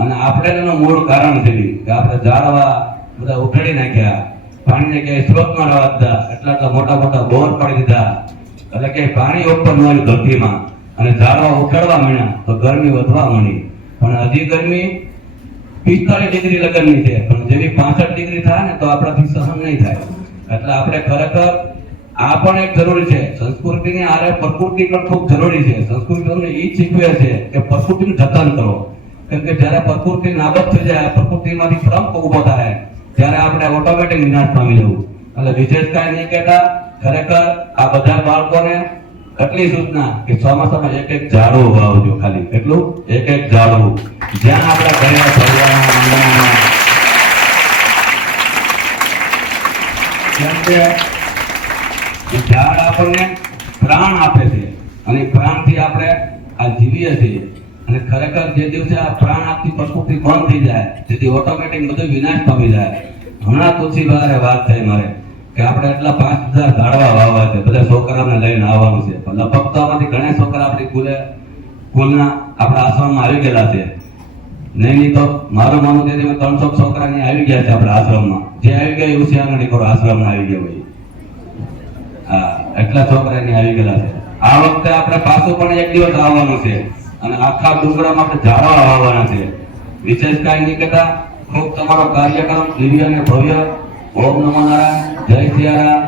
અને આપણે એનું મૂળ કારણ છે કે આપણે ઝાડવા બધા ઉખેડી નાખ્યા, પાણીને ક્યાંય સ્ત્રોતમાં રહેવા દીધા, એટલા મોટા મોટા બોર પાડી દીધા, એટલે ક્યાંય પાણી ઉપર ન આવ્યું ધરતીમાં, અને ઝાડવા ઉખેડવા માંડ્યા તો ગરમી વધવા માંડી. પણ હજી ગરમી 45 ડિગ્રી લગનની છે, પણ જેવી 65 ડિગ્રી થાય ને તો આપણાથી સહન નહીં થાય. એટલે આપણે ખરેખર આ પણ એક જરૂરી છે. સંસ્કૃતિની આરે પ્રકૃતિ પણ ખૂબ જરૂરી છે. સંસ્કૃતિ તમને એ શીખવે છે કે પ્રકૃતિનું જતન કરો. કેમ કે જ્યારે પ્રકૃતિ નાબદ થઈ જાય, પ્રકૃતિમાંથી ક્રમ ઉભો થાય, ત્યારે આપણે ઓટોમેટિક વિનાશ પામી જવું. એટલે વિશેષ કાંઈ નહીં કહેતા, ખરેખર આ બધા બાળકોને એટલી સૂચના કે ચોમાસામાં એક એક ઝાડવું વાવજો, ખાલી એટલું એક એક ઝાડવું, જ્યાં આપણે ગયા ભરવાના આંગણામાં. કેમ કે એ ઝાડ આપણને પ્રાણ આપે છે અને પ્રાણથી આપણે આ જીવીએ છીએ. અને ખરેખર જે દિવસે આ પ્રાણ આપતી પ્રકૃતિ બંધ થઈ જાય તેથી ઓટોમેટિક બધું વિનાશ પામી જાય. હમણાં તુલસીભાઈ વાત થઈ મારે કે આપણે એટલા 5000 ઝાડવા વાવવા છે, બધા છોકરાઓને લઈને આવવાનું છે. પણ લગભગ તો આમાંથી ઘણા છોકરા આપણી કુલના આપણા આશ્રમમાં આવી ગયેલા છે. નહીં તો મારું માનું છે 300 છોકરાની આવી ગયા છે આપણા આશ્રમમાં. જે આવી ગયા એવું છે આંગણી કરો આશ્રમમાં આવી ગયા હોય. હા, એટલા છોકરાની આવી ગયેલા છે. આ વખતે આપણે પાછું પણ એક દિવસ આવવાનું છે અને આખા ડુંગરામાં આપણે ઝાડવા વાવવાના છે. વિશેષ કાંઈ નહીં કહેતા, ખૂબ તમારો કાર્યક્રમ દિવ્ય અને ભવ્ય. ઓમ નમો નારાયણ, જય સિયારામ.